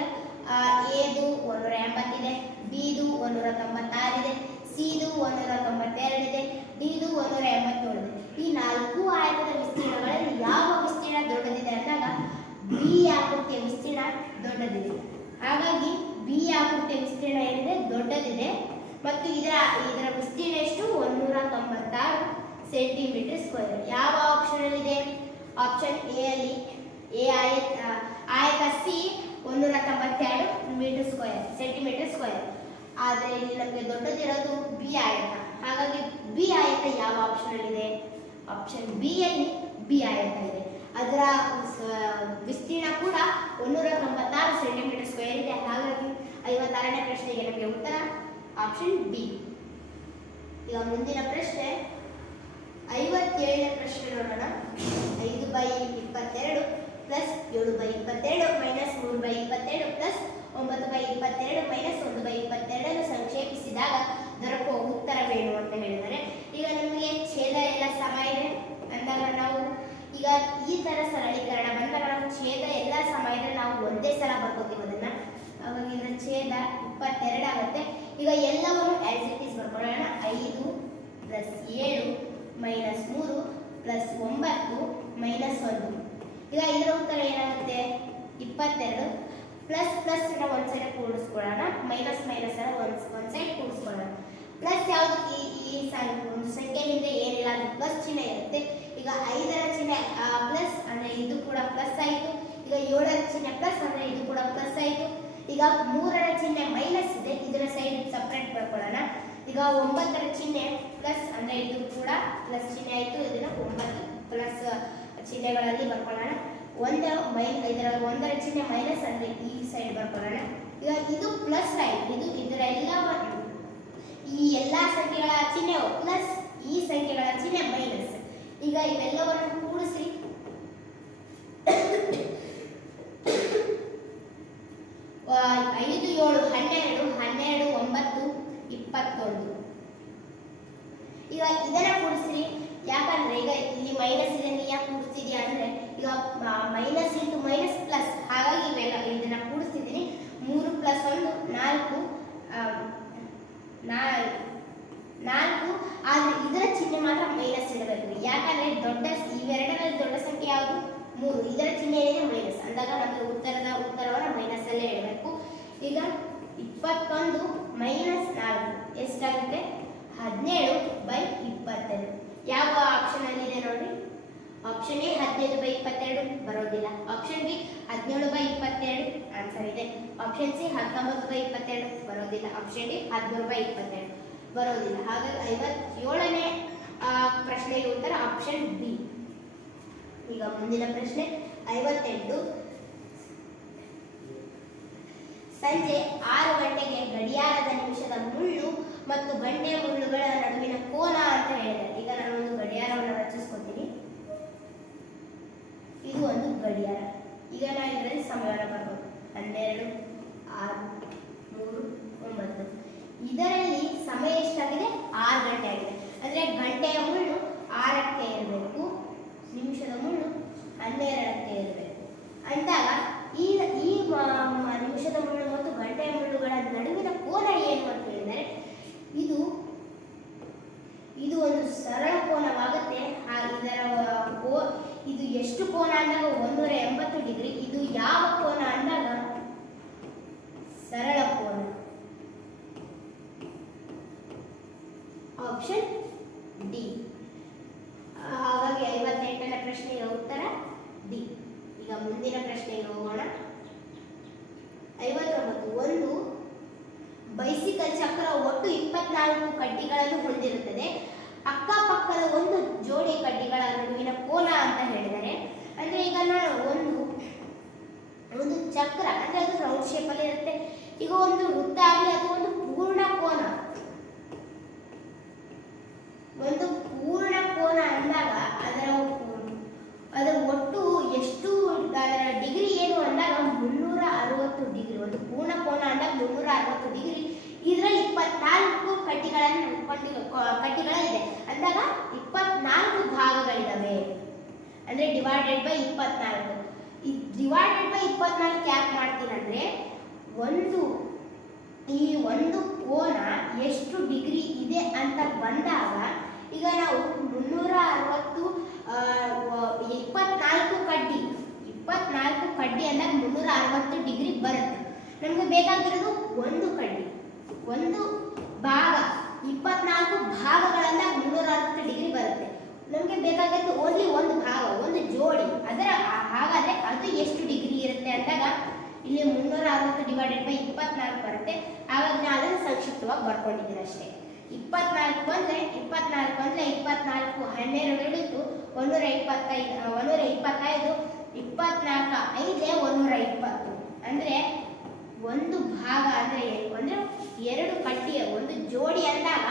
ಎದು 180 ಇದೆ, ಬಿದು 196 ಇದೆ, ಸಿದು 192 ಇದೆ, ಡಿದು 187 ಇದೆ. ಈ 4 ಆಯತದ ವಿಸ್ತೀರ್ಣಗಳಲ್ಲಿ ಯಾವ ವಿಸ್ತೀರ್ಣ ದೊಡ್ಡದಿದೆ ಅಂದಾಗ ಬಿ ಆಕೃತಿಯ ವಿಸ್ತೀರ್ಣ ದೊಡ್ಡದಿದೆ. ಹಾಗಾಗಿ ಬಿ ಆಕೃತಿಯ ವಿಸ್ತೀರ್ಣ ಏನಿದೆ? ದೊಡ್ಡದಿದೆ. ಮತ್ತು ಇದರ ವಿಸ್ತೀರ್ಣ ಎಷ್ಟು? 196 ಸೆಂಟಿಮೀಟರ್ ಸ್ಕ್ವೇರ್. ಯಾವ ಆಪ್ಷನ್ ಇದೆ? ಆಪ್ಷನ್ ಎ ಅಲ್ಲಿ ಆಯತ C 192 metre square centimetre square. ಆದರೆ ಇಲ್ಲಿ ನಮಗೆ ದೊಡ್ಡದಿರೋದು ಬಿ ಆಯತ. ಹಾಗಾಗಿ ಬಿ ಆಯತ ಯಾವ ಆಪ್ಷನ್ ಅಲ್ಲಿ ಇದೆ? ಆಪ್ಷನ್ ಬಿ ಅಲ್ಲಿ ಬಿ ಆಯತ ಇದೆ. ಅದರ ವಿಸ್ತೀರ್ಣ ಕೂಡ 196 ಸೆಂಟಿಮೀಟರ್ ಸ್ಕ್ವೇರ್ ಇದೆ. ಹಾಗಾಗಿ 56ನೇ ಪ್ರಶ್ನೆಗೆ ನಮಗೆ ಉತ್ತರ ಆಪ್ಷನ್ ಬಿ. ಈಗ ಮುಂದಿನ ಪ್ರಶ್ನೆ 57ನೇ ಪ್ರಶ್ನೆ ನೋಡೋಣ. 5/22 +7/22 -3/22 +9/22 -1/22 ಸಂಕ್ಷೇಪಿಸಿದಾಗ ದೊರಕುವ ಉತ್ತರವೇನು ಅಂತ ಹೇಳಿದರೆ, ಈಗ ನಮಗೆ ಛೇದ ಎಲ್ಲ ಸಮ ಇದೆ ಅಂದಾಗ ಅಂದಾಗ ನಾವು ಈಗ ಈ ತರ ಸರಳೀಕರಣ ಬಂದಾಗ ನಾವು ಛೇದ ಎಲ್ಲ ಸಮಯದಲ್ಲಿ ನಾವು ಒಂದೇ ಸಲ ಬರ್ಕೋತೀವಿ ಅದನ್ನ. ಅವಾಗ ಇದರ ಛೇದ 22 ಆಗುತ್ತೆ. ಈಗ ಎಲ್ಲವನ್ನು ಆಸ್ ಇಟ್ ಈಸ್ ಬರ್ಕೊಳ್ಳೋಣ. 5 + 7 - 3 + 9 - 1. ಈಗ ಇದರ ಉತ್ತರ ಏನಾಗುತ್ತೆ? 22 ಪ್ಲಸ್ ಪ್ಲಸ್ ಒಂದು ಸೈಡ್ ಕೂಡಿಸ್ಕೊಳ್ಳೋಣ, ಮೈನಸ್ ಮೈನಸ್ ಒಂದು ಸೈಡ್ ಕೂಡಿಸ್ಕೊಳ್ಳೋಣ. ಪ್ಲಸ್ ಯಾವುದಕ್ಕೆ? ಈ ಒಂದು ಸಂಖ್ಯೆ ಹಿಂದೆ ಏನಿಲ್ಲ, ಅದು ಪ್ಲಸ್ ಚಿಹ್ನೆ ಇರುತ್ತೆ. ಈಗ 5ರ ಚಿಹ್ನೆ ಪ್ಲಸ್ ಅಂದ್ರೆ ಇದು ಕೂಡ ಪ್ಲಸ್ ಆಯಿತು. ಈಗ 7ರ ಚಿಹ್ನೆ ಪ್ಲಸ್ ಅಂದ್ರೆ ಇದು ಕೂಡ ಪ್ಲಸ್ ಆಯಿತು. ಈಗ 3ರ ಚಿಹ್ನೆ ಮೈನಸ್ ಇದೆ, ಇದರ ಸೈಡ್ ಸಪ್ರೇಟ್ ಬರ್ಕೊಳ್ಳೋಣ. ಈಗ 9ರ ಚಿಹ್ನೆ ಪ್ಲಸ್ ಅಂದ್ರೆ ಇದು ಕೂಡ ಪ್ಲಸ್ ಚಿಹ್ನೆ ಆಯಿತು. ಇದನ್ನ 9 ಪ್ಲಸ್ ಚಿಹ್ನೆಗಳಲ್ಲಿ ಬರ್ಕೊಳ್ಳೋಣ. ಇದರ 1ರ ಚಿಹ್ನೆ ಮೈನಸ್ ಅಂದ್ರೆ ಈ ಸೈಡ್ ಬರ್ಕೊಳ್ಳೋಣ. ಈಗ ಇದು ಪ್ಲಸ್ ಆಯಿತು. ಇದು ಇದರ ಈ ಎಲ್ಲಾ ಸಂಖ್ಯೆಗಳ ಚಿಹ್ನೆ ಪ್ಲಸ್, ಈ ಸಂಖ್ಯೆಗಳ ಚಿಹ್ನೆ ಮೈನಸ್. ಈಗ ಇವೆಲ್ಲವನ್ನು ಕೂಡಿಸಿ 5 7 12 12 9 21. ಈಗ ಇದನ್ನ ಕೂಡಿಸ್ರಿ. ಯಾಕಂದ್ರೆ ಈಗ ಇಲ್ಲಿ ಮೈನಸ್ ಇದೆ, ಯಾಕೆ ಕೂಡಿಸ್ತಿದ್ಯಾ ಅಂದ್ರೆ ಈಗ ಮೈನಸ್ ಇಂಟು ಮೈನಸ್ ಪ್ಲಸ್, ಹಾಗಾಗಿ ಇವೆಲ್ಲ ಇದನ್ನ ಕೂಡಿಸ್ತಿದ್ದೀನಿ. 3 + 1 4. ಆದ್ರೆ ಇದರ ಚಿಹ್ನೆ ಮಾತ್ರ ಮೈನಸ್ ಇಡಬೇಕು. ಯಾಕಂದ್ರೆ ಇವೆರಡರಲ್ಲಿ ದೊಡ್ಡ ಸಂಖ್ಯೆ ಯಾವುದು? 3. ಇದರ ಚಿಹ್ನೆ ಏನಿದೆ? ಮೈನಸ್. ಅಂದಾಗ ನಮಗೆ ಉತ್ತರವನ್ನು ಮೈನಸ್ ಅಲ್ಲೇ ಇಡಬೇಕು. ಈಗ 21 - 4 ಎಷ್ಟಾಗುತ್ತೆ? 17/22. ಯಾವ ಆಪ್ಷನ್ ಅಲ್ಲಿ ಇದೆ ನೋಡಿ? ಆಪ್ಷನ್ ಎ 15/22 ಬರೋದಿಲ್ಲ. ಆಪ್ಷನ್ ಬಿ 17/22 ಆನ್ಸರ್ ಇದೆ. ಆಪ್ಷನ್ ಸಿ 19/22 ಬರೋದಿಲ್ಲ. ಆಪ್ಷನ್ ಡಿ 13/22 ಬರೋದಿಲ್ಲ. ಹಾಗಾಗಿ 57ನೇ ಪ್ರಶ್ನೆಗೆ ಉತ್ತರ ಆಪ್ಷನ್ ಬಿ. ಈಗ ಮುಂದಿನ ಪ್ರಶ್ನೆ 58. ಸಂಜೆ 6 ಗಂಟೆಗೆ ಗಡಿಯಾರದ ನಿಮಿಷದ ಮುಳ್ಳು ಮತ್ತು ಗಂಟೆ ಮುಳ್ಳುಗಳ ನಡುವಿನ ಕೋನ ಅಂತ ಹೇಳಿದ್ದಾರೆ. ಈಗ ನಾನು ಒಂದು ಗಡಿಯಾರವನ್ನು ರಚಿಸ್ಕೊತೀನಿ. ಇದು ಒಂದು ಗಡಿಯಾರ. ಈಗ ನಾನು ಇದರಲ್ಲಿ ಸಮಯವನ್ನು ಬರ್ಬೋದು. 12 6 3 9. ಇದರಲ್ಲಿ ಸಮಯ ಎಷ್ಟಾಗಿದೆ? 6 ಗಂಟೆ ಆಗಿದೆ. ಅಂದ್ರೆ ಗಂಟೆಯ ಮುಳ್ಳು 6ಕ್ಕೆ ಇರಬೇಕು, ನಿಮಿಷದ ಮುಳ್ಳು 12ಕ್ಕೆ ಇರಬೇಕು ಅಂದಾಗ ಈ ನಿಮಿಷದ ಮುಳ್ಳು ಮತ್ತು ಗಂಟೆಯ ಮುಳ್ಳುಗಳ ನಡುವಿನ ಕೋನ ಏನು ಅಂತ ಹೇಳಿದರೆ ಇದು ಒಂದು ಸರಳ ಕೋನವಾಗುತ್ತೆ. ಇದು ಎಷ್ಟು ಕೋನ ಅಂದಾಗ 180 ಡಿಗ್ರಿ. ಇದು ಯಾವ ಕೋನ ಅಂದಾಗ ಸರಳ ಕೋನ. Option D. ಹಾಗಾಗಿ 58ನೇ ಪ್ರಶ್ನೆಗೆ ಉತ್ತರ ಡಿ. ಈಗ ಮುಂದಿನ ಪ್ರಶ್ನೆಗೆ ಹೋಗೋಣ. 59. ಒಂದು ಬೈಸಿಕಲ್ ಚಕ್ರ ಒಟ್ಟು 24 ಕಡ್ಡಿಗಳನ್ನು ಹೊಂದಿರುತ್ತದೆ. ಅಕ್ಕಪಕ್ಕದ ಒಂದು ಜೋಡಿ ಕಡ್ಡಿಗಳ ನಡುವಿನ ಕೋನ ಅಂತ ಹೇಳಿದರೆ, ಅಂದ್ರೆ ಈಗ ನಾನು ಒಂದು ಚಕ್ರ ಅಂದ್ರೆ ಅದು ರೌಂಡ್ ಶೇಪ್ ಅಲ್ಲಿ ಇರುತ್ತೆ. ಈಗ ಒಂದು ವೃತ್ತ ಆಗಲಿ ಅದು ಒಂದು ಪೂರ್ಣ ಕೋನ. ಒಂದು ಪೂರ್ಣ ಕೋನ ಅಂದಾಗ ಅದರ ಒಟ್ಟು ಎಷ್ಟು ಡಿಗ್ರಿ ಏನು ಅಂದಾಗ 360 ಡಿಗ್ರಿ. ಒಂದು ಪೂರ್ಣ ಕೋನ ಅಂದಾಗ 360 ಡಿಗ್ರಿ. ಇದರಲ್ಲಿ 24 ಕಡ್ಡಿಗಳಿದೆ ಅಂದಾಗ 24 ಭಾಗಗಳಿದಾವೆ. ಅಂದ್ರೆ /24. ಈ /24 ಯಾಕೆ ಮಾಡ್ತೀನಿ ಅಂದ್ರೆ ಈ ಒಂದು ಕೋನ ಎಷ್ಟು ಡಿಗ್ರಿ ಇದೆ ಅಂತ ಬಂದಾಗ ಈಗ ನಾವು 360 24 ಕಡ್ಡಿ ಅಂದಾಗ 360 ಡಿಗ್ರಿ ಬರುತ್ತೆ. ನಮ್ಗೆ ಬೇಕಾಗಿರೋದು ಒಂದು ಕಡ್ಡಿ, ಒಂದು ಭಾಗ. 24 ಭಾಗಗಳಂದಾಗ 360 ಡಿಗ್ರಿ ಬರುತ್ತೆ. ನಮಗೆ ಬೇಕಾಗಿರೋದು ಓನ್ಲಿ ಒಂದು ಭಾಗ, ಒಂದು ಜೋಡಿ. ಹಾಗಾದ್ರೆ ಅದು ಎಷ್ಟು ಡಿಗ್ರಿ ಇರುತ್ತೆ ಅಂದಾಗ ಇಲ್ಲಿ 360 / 24 ಬರುತ್ತೆ. ಹಾಗಾಗಿ ನಾನು ಅದನ್ನು ಸಂಕ್ಷಿಪ್ತವಾಗಿ ಬರ್ಕೊಂಡಿದ್ದೀನಿ ಅಷ್ಟೇ. 24 ಅಂದ್ರೆ 24 12 ಹಿಡಿದು 125 24 5 120. ಅಂದ್ರೆ ಒಂದು ಭಾಗ ಅಂದ್ರೆ ಎರಡು ಕಡ್ಡಿಯ ಒಂದು ಜೋಡಿ ಅಂದಾಗ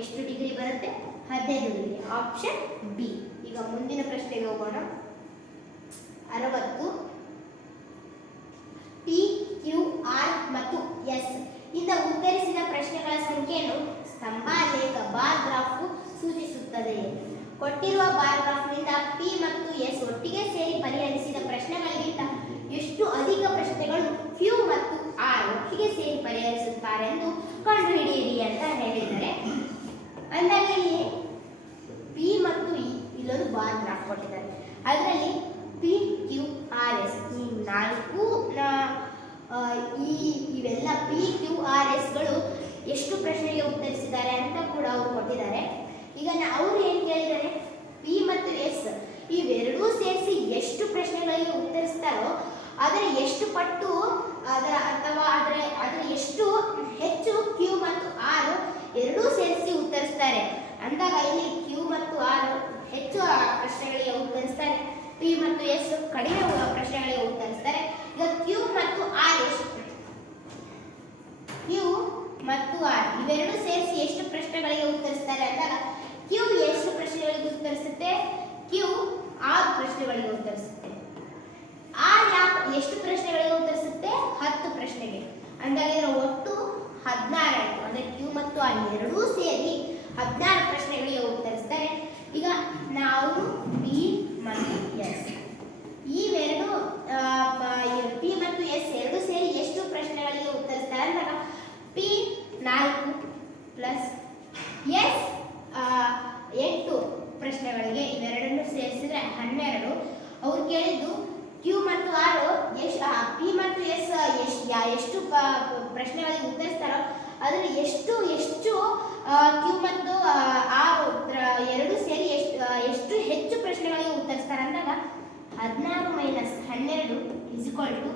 ಎಷ್ಟು ಡಿಗ್ರಿ ಬರುತ್ತೆ? 15 ಡಿಗ್ರಿ. Option B. ಈಗ ಮುಂದಿನ ಪ್ರಶ್ನೆಗೆ ಹೋಗೋಣ. 60. ಪಿ, ಕ್ಯೂ, ಆರ್ ಮತ್ತು ಎಸ್ ಇಂದ ಉತ್ತರಿಸಿದ ಪ್ರಶ್ನೆಗಳ ಸಂಖ್ಯೆಯನ್ನು ಸ್ತಂಭಾಲೇಖ ಬಾರ್ ಗ್ರಾಫ್ ಸೂಚಿಸುತ್ತದೆ. ಕೊಟ್ಟಿರುವ ಬಾರ್ ಗ್ರಾಫ್ನಿಂದ ಪಿ ಮತ್ತು ಎಸ್ ಒಟ್ಟಿಗೆ ಸೇರಿ ಪರಿಹರಿಸಿದ ಪ್ರಶ್ನೆಗಳಿಗಿಂತ ಎಷ್ಟು ಅಧಿಕ ಪ್ರಶ್ನೆಗಳು ಕ್ಯೂ ಮತ್ತು ಆರ್ ಒಟ್ಟಿಗೆ ಸೇರಿ ಪರಿಹರಿಸುತ್ತಾರೆ ಎಂದು ಕಂಡುಹಿಡಿಯಿರಿ ಅಂತ ಹೇಳಿದ್ದಾರೆ. ಅಂದಾಗ ಇಲ್ಲಿ ಪಿ ಮತ್ತು ಇಲ್ಲೊಂದು ಬಾರ್ ಗ್ರಾಫ್ ಕೊಟ್ಟಿದ್ದಾರೆ. ಅದರಲ್ಲಿ ಪಿ ಕ್ಯೂ ಆರ್ ಎಸ್ ಈ ನಾಲ್ಕು ಇವೆಲ್ಲ ಪಿ ಕ್ಯೂ ಆರ್ ಎಸ್ಗಳು ಎಷ್ಟು ಪ್ರಶ್ನೆಗೆ ಉತ್ತರಿಸಿದ್ದಾರೆ ಅಂತ ಕೂಡ ಅವರು ಕೊಟ್ಟಿದ್ದಾರೆ. ಈಗ ಅವರು ಏನು ಕೇಳಿದ್ದಾರೆ, ಪಿ ಮತ್ತು ಎಸ್ ಇವೆರಡೂ ಸೇರಿಸಿ ಎಷ್ಟು ಪ್ರಶ್ನೆಗಳಿಗೆ ಉತ್ತರಿಸ್ತಾರೋ ಅದರ ಎಷ್ಟು ಪಟ್ಟು ಅದರ ಎಷ್ಟು ಹೆಚ್ಚು ಕ್ಯೂ ಮತ್ತು ಆರ್ ಎರಡೂ ಸೇರಿಸಿ ಉತ್ತರಿಸ್ತಾರೆ. ಅಂದಾಗ ಇಲ್ಲಿ ಕ್ಯೂ ಮತ್ತು ಆರ್ ಹೆಚ್ಚು ಪ್ರಶ್ನೆಗಳಿಗೆ ಉತ್ತರಿಸ್ತಾರೆ, ಪಿ ಮತ್ತು ಎಸ್ ಕಡಿಮೆ ಪ್ರಶ್ನೆಗಳಿಗೆ ಉತ್ತರಿಸ್ತಾರೆ. ಈಗ ಕ್ಯೂ ಮತ್ತು ಆರ್ ಇವೆರಡು ಸೇರಿಸಿ ಎಷ್ಟು ಪ್ರಶ್ನೆಗಳಿಗೆ ಉತ್ತರಿಸ್ತಾರೆ ಅಂದಾಗ ಕ್ಯೂ ಎಷ್ಟು ಪ್ರಶ್ನೆಗಳಿಗೆ ಉತ್ತರಿಸುತ್ತೆ, ಕ್ಯೂ 6 ಪ್ರಶ್ನೆಗಳಿಗೆ ಉತ್ತರಿಸುತ್ತೆ. ಎಷ್ಟು ಪ್ರಶ್ನೆಗಳಿಗೆ ಉತ್ತರಿಸುತ್ತೆ, 10 ಪ್ರಶ್ನೆಗೆ. ಅಂದಾಗ ಇದರ ಒಟ್ಟು 16 ಆಯಿತು. ಅಂದರೆ ಕ್ಯೂ ಮತ್ತು ಆರ್ ಎರಡೂ ಸೇರಿ 16 ಪ್ರಶ್ನೆಗಳಿಗೆ ಉತ್ತರಿಸ್ತಾರೆ. ಈಗ ನಾವು ಪಿ ಮತ್ತು ಎಸ್ ಇವೆರಡು ಪಿ ಮತ್ತು ಎಸ್ ಎರಡು ಸೇರಿ ಎಷ್ಟು ಪ್ರಶ್ನೆಗಳಿಗೆ ಉತ್ತರಿಸ್ತಾರೆ ಅಂದಾಗ ಪಿ 4 ಪ್ಲಸ್ ಎಸ್ 8 ಪ್ರಶ್ನೆಗಳಿಗೆ ಇವೆರಡನ್ನು ಸೇರಿಸಿದ್ರೆ 12. ಅವ್ರು ಕೇಳಿದ್ದು ಕ್ಯೂ ಮತ್ತು ಆರ್ ಪಿ ಮತ್ತು ಎಸ್ ಎಷ್ಟು ಪ್ರಶ್ನೆಗಳಿಗೆ ಉತ್ತರಿಸ್ತಾರೋ ಅದರ ಎಷ್ಟು ಕ್ಯೂ ಮತ್ತು ಆರ್ ಎರಡು ಸೇರಿ ಎಷ್ಟು ಹೆಚ್ಚು ಪ್ರಶ್ನೆಗಳಿಗೆ ಉತ್ತರಿಸ್ತಾರೆ ಅಂದಾಗ 16 ಮೈನಸ್ 12 = 4.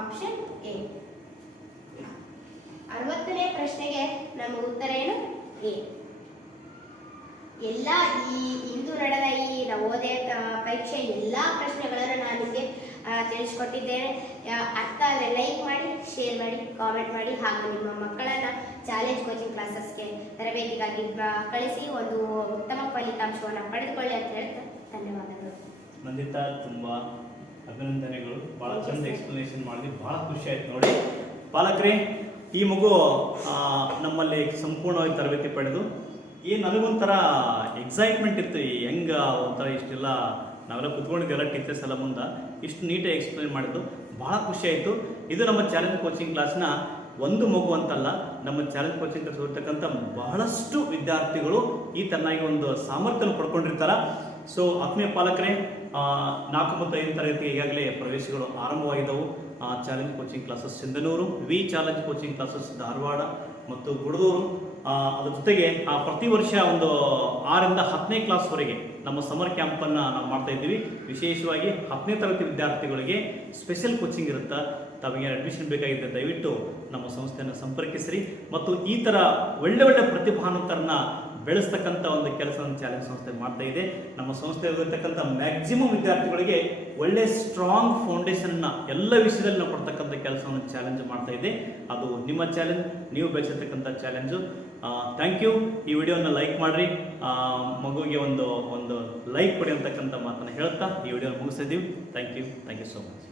Option A. 60ನೇ ಪ್ರಶ್ನೆಗೆ ನಮ್ಮ ಉತ್ತರ ಏನು, ಎ. ಎಲ್ಲ ಇಂದು ನಡೆದ ಈ ನವೋದಯ ಪರೀಕ್ಷೆ ಎಲ್ಲ ಪ್ರಶ್ನೆಗಳನ್ನು ನಾನು ನಿಮಗೆ ತಿಳಿಸ್ಕೊಟ್ಟಿದ್ದೇನೆ. ಅರ್ಥ ಆದರೆ ಲೈಕ್ ಮಾಡಿ, ಶೇರ್ ಮಾಡಿ, ಕಾಮೆಂಟ್ ಮಾಡಿ, ಹಾಗೂ ನಿಮ್ಮ ಮಕ್ಕಳನ್ನು ಚಾಲೆಂಜ್ ಕೋಚಿಂಗ್ ಕ್ಲಾಸಸ್ಗೆ ತರಬೇತಿಗಾಗಿ ಕಳಿಸಿ ಒಂದು ಉತ್ತಮ ಫಲಿತಾಂಶವನ್ನು ಪಡೆದುಕೊಳ್ಳಿ ಅಂತ ಹೇಳ್ತಾ ಧನ್ಯವಾದಗಳು. ನಂದಿತಾ, ತುಂಬ ಅಭಿನಂದನೆಗಳು. ಭಾಳ ಚಂದ ಎಕ್ಸ್ಪ್ಲನೇಷನ್ ಮಾಡಿದ್ವಿ, ಭಾಳ ಖುಷಿ ಆಯ್ತು ನೋಡಿ. ಪಾಲಕರೇ, ಈ ಮಗು ನಮ್ಮಲ್ಲಿ ಸಂಪೂರ್ಣವಾಗಿ ತರಬೇತಿ ಪಡೆದು ನನಗೊಂಥರ ಎಕ್ಸೈಟ್ಮೆಂಟ್ ಇತ್ತು. ಹೆಂಗೆ ಒಂಥರ ಇಷ್ಟೆಲ್ಲ ನಾವೆಲ್ಲ ಕುತ್ಕೊಂಡಿದ್ದೆಲ್ಲ ಟೀಚರ್ಸ್ ಎಲ್ಲ ಮುಂದೆ ಇಷ್ಟು ನೀಟಾಗಿ ಎಕ್ಸ್ಪ್ಲೇನ್ ಮಾಡಿದ್ದು ಭಾಳ ಖುಷಿ ಆಯಿತು. ಇದು ನಮ್ಮ ಚಾಲೆಂಜ್ ಕೋಚಿಂಗ್ ಕ್ಲಾಸ್ನ ಒಂದು ಮಗು ಅಂತಲ್ಲ, ನಮ್ಮ ಚಾಲೆಂಜ್ ಕೋಚಿಂಗ್ ಕ್ಲಾಸ್ ಓದ್ತಕ್ಕಂಥ ಬಹಳಷ್ಟು ವಿದ್ಯಾರ್ಥಿಗಳು ಈ ತನ್ನಾಗಿ ಒಂದು ಸಾಮರ್ಥ್ಯ ಪಡ್ಕೊಂಡಿರ್ತಾರೆ. ಸೊ ಆತ್ಮೀಯ ಪಾಲಕರೇ, 4 ಮತ್ತು 5 ತರಗತಿಗೆ ಈಗಾಗಲೇ ಪ್ರವೇಶಗಳು ಆರಂಭವಾಗಿದ್ದವು. Challenge coaching classes Sindhanur, V challenge coaching classes Dharwad ಮತ್ತು ಗುಡದೂರು. ಅದ್ರ ಜೊತೆಗೆ ಪ್ರತಿ ವರ್ಷ ಒಂದು 6ರಿಂದ 10ನೇ ಕ್ಲಾಸ್ವರೆಗೆ ನಮ್ಮ ಸಮರ್ ಕ್ಯಾಂಪನ್ನು ನಾವು ಮಾಡ್ತಾ ಇದ್ದೀವಿ. ವಿಶೇಷವಾಗಿ 10ನೇ ತರಗತಿ ವಿದ್ಯಾರ್ಥಿಗಳಿಗೆ ಸ್ಪೆಷಲ್ ಕೋಚಿಂಗ್ ಇರುತ್ತೆ. ತಮಗೆ ಅಡ್ಮಿಷನ್ ಬೇಕಾಗಿದ್ದರೆ ದಯವಿಟ್ಟು ನಮ್ಮ ಸಂಸ್ಥೆಯನ್ನು ಸಂಪರ್ಕಿಸಿರಿ. ಮತ್ತು ಈ ಥರ ಒಳ್ಳೆ ಪ್ರತಿಭಾನ್ವಿತರನ್ನ ಬೆಳೆಸ್ತಕ್ಕಂಥ ಒಂದು ಕೆಲಸವನ್ನು ಚಾಲೆಂಜ್ ಸಂಸ್ಥೆ ಮಾಡ್ತಾ ಇದೆ. ನಮ್ಮ ಸಂಸ್ಥೆಯಲ್ಲಿರ್ತಕ್ಕಂಥ ಮ್ಯಾಕ್ಸಿಮಮ್ ವಿದ್ಯಾರ್ಥಿಗಳಿಗೆ ಒಳ್ಳೆ ಸ್ಟ್ರಾಂಗ್ ಫೌಂಡೇಶನ್ನ ಎಲ್ಲ ವಿಷಯದಲ್ಲಿ ನಾವು ಕೊಡ್ತಕ್ಕಂಥ ಕೆಲಸವನ್ನು ಚಾಲೆಂಜ್ ಮಾಡ್ತಾ ಇದೆ. ಅದು ನಿಮ್ಮ ಚಾಲೆಂಜ್, ನೀವು ಬೆಳೆಸಿರ್ತಕ್ಕಂಥ ಚಾಲೆಂಜು. Thank you. ಈ ವಿಡಿಯೋನ ಲೈಕ್ ಮಾಡಿರಿ, ಮಗುವಿಗೆ ಒಂದು ಲೈಕ್ ಕೊಡಿ ಅಂತಕ್ಕಂಥ ಮಾತನ್ನು ಹೇಳ್ತಾ ಈ ವಿಡಿಯೋನ ಮುಗಿಸಿದ್ದೀವಿ. Thank you so much.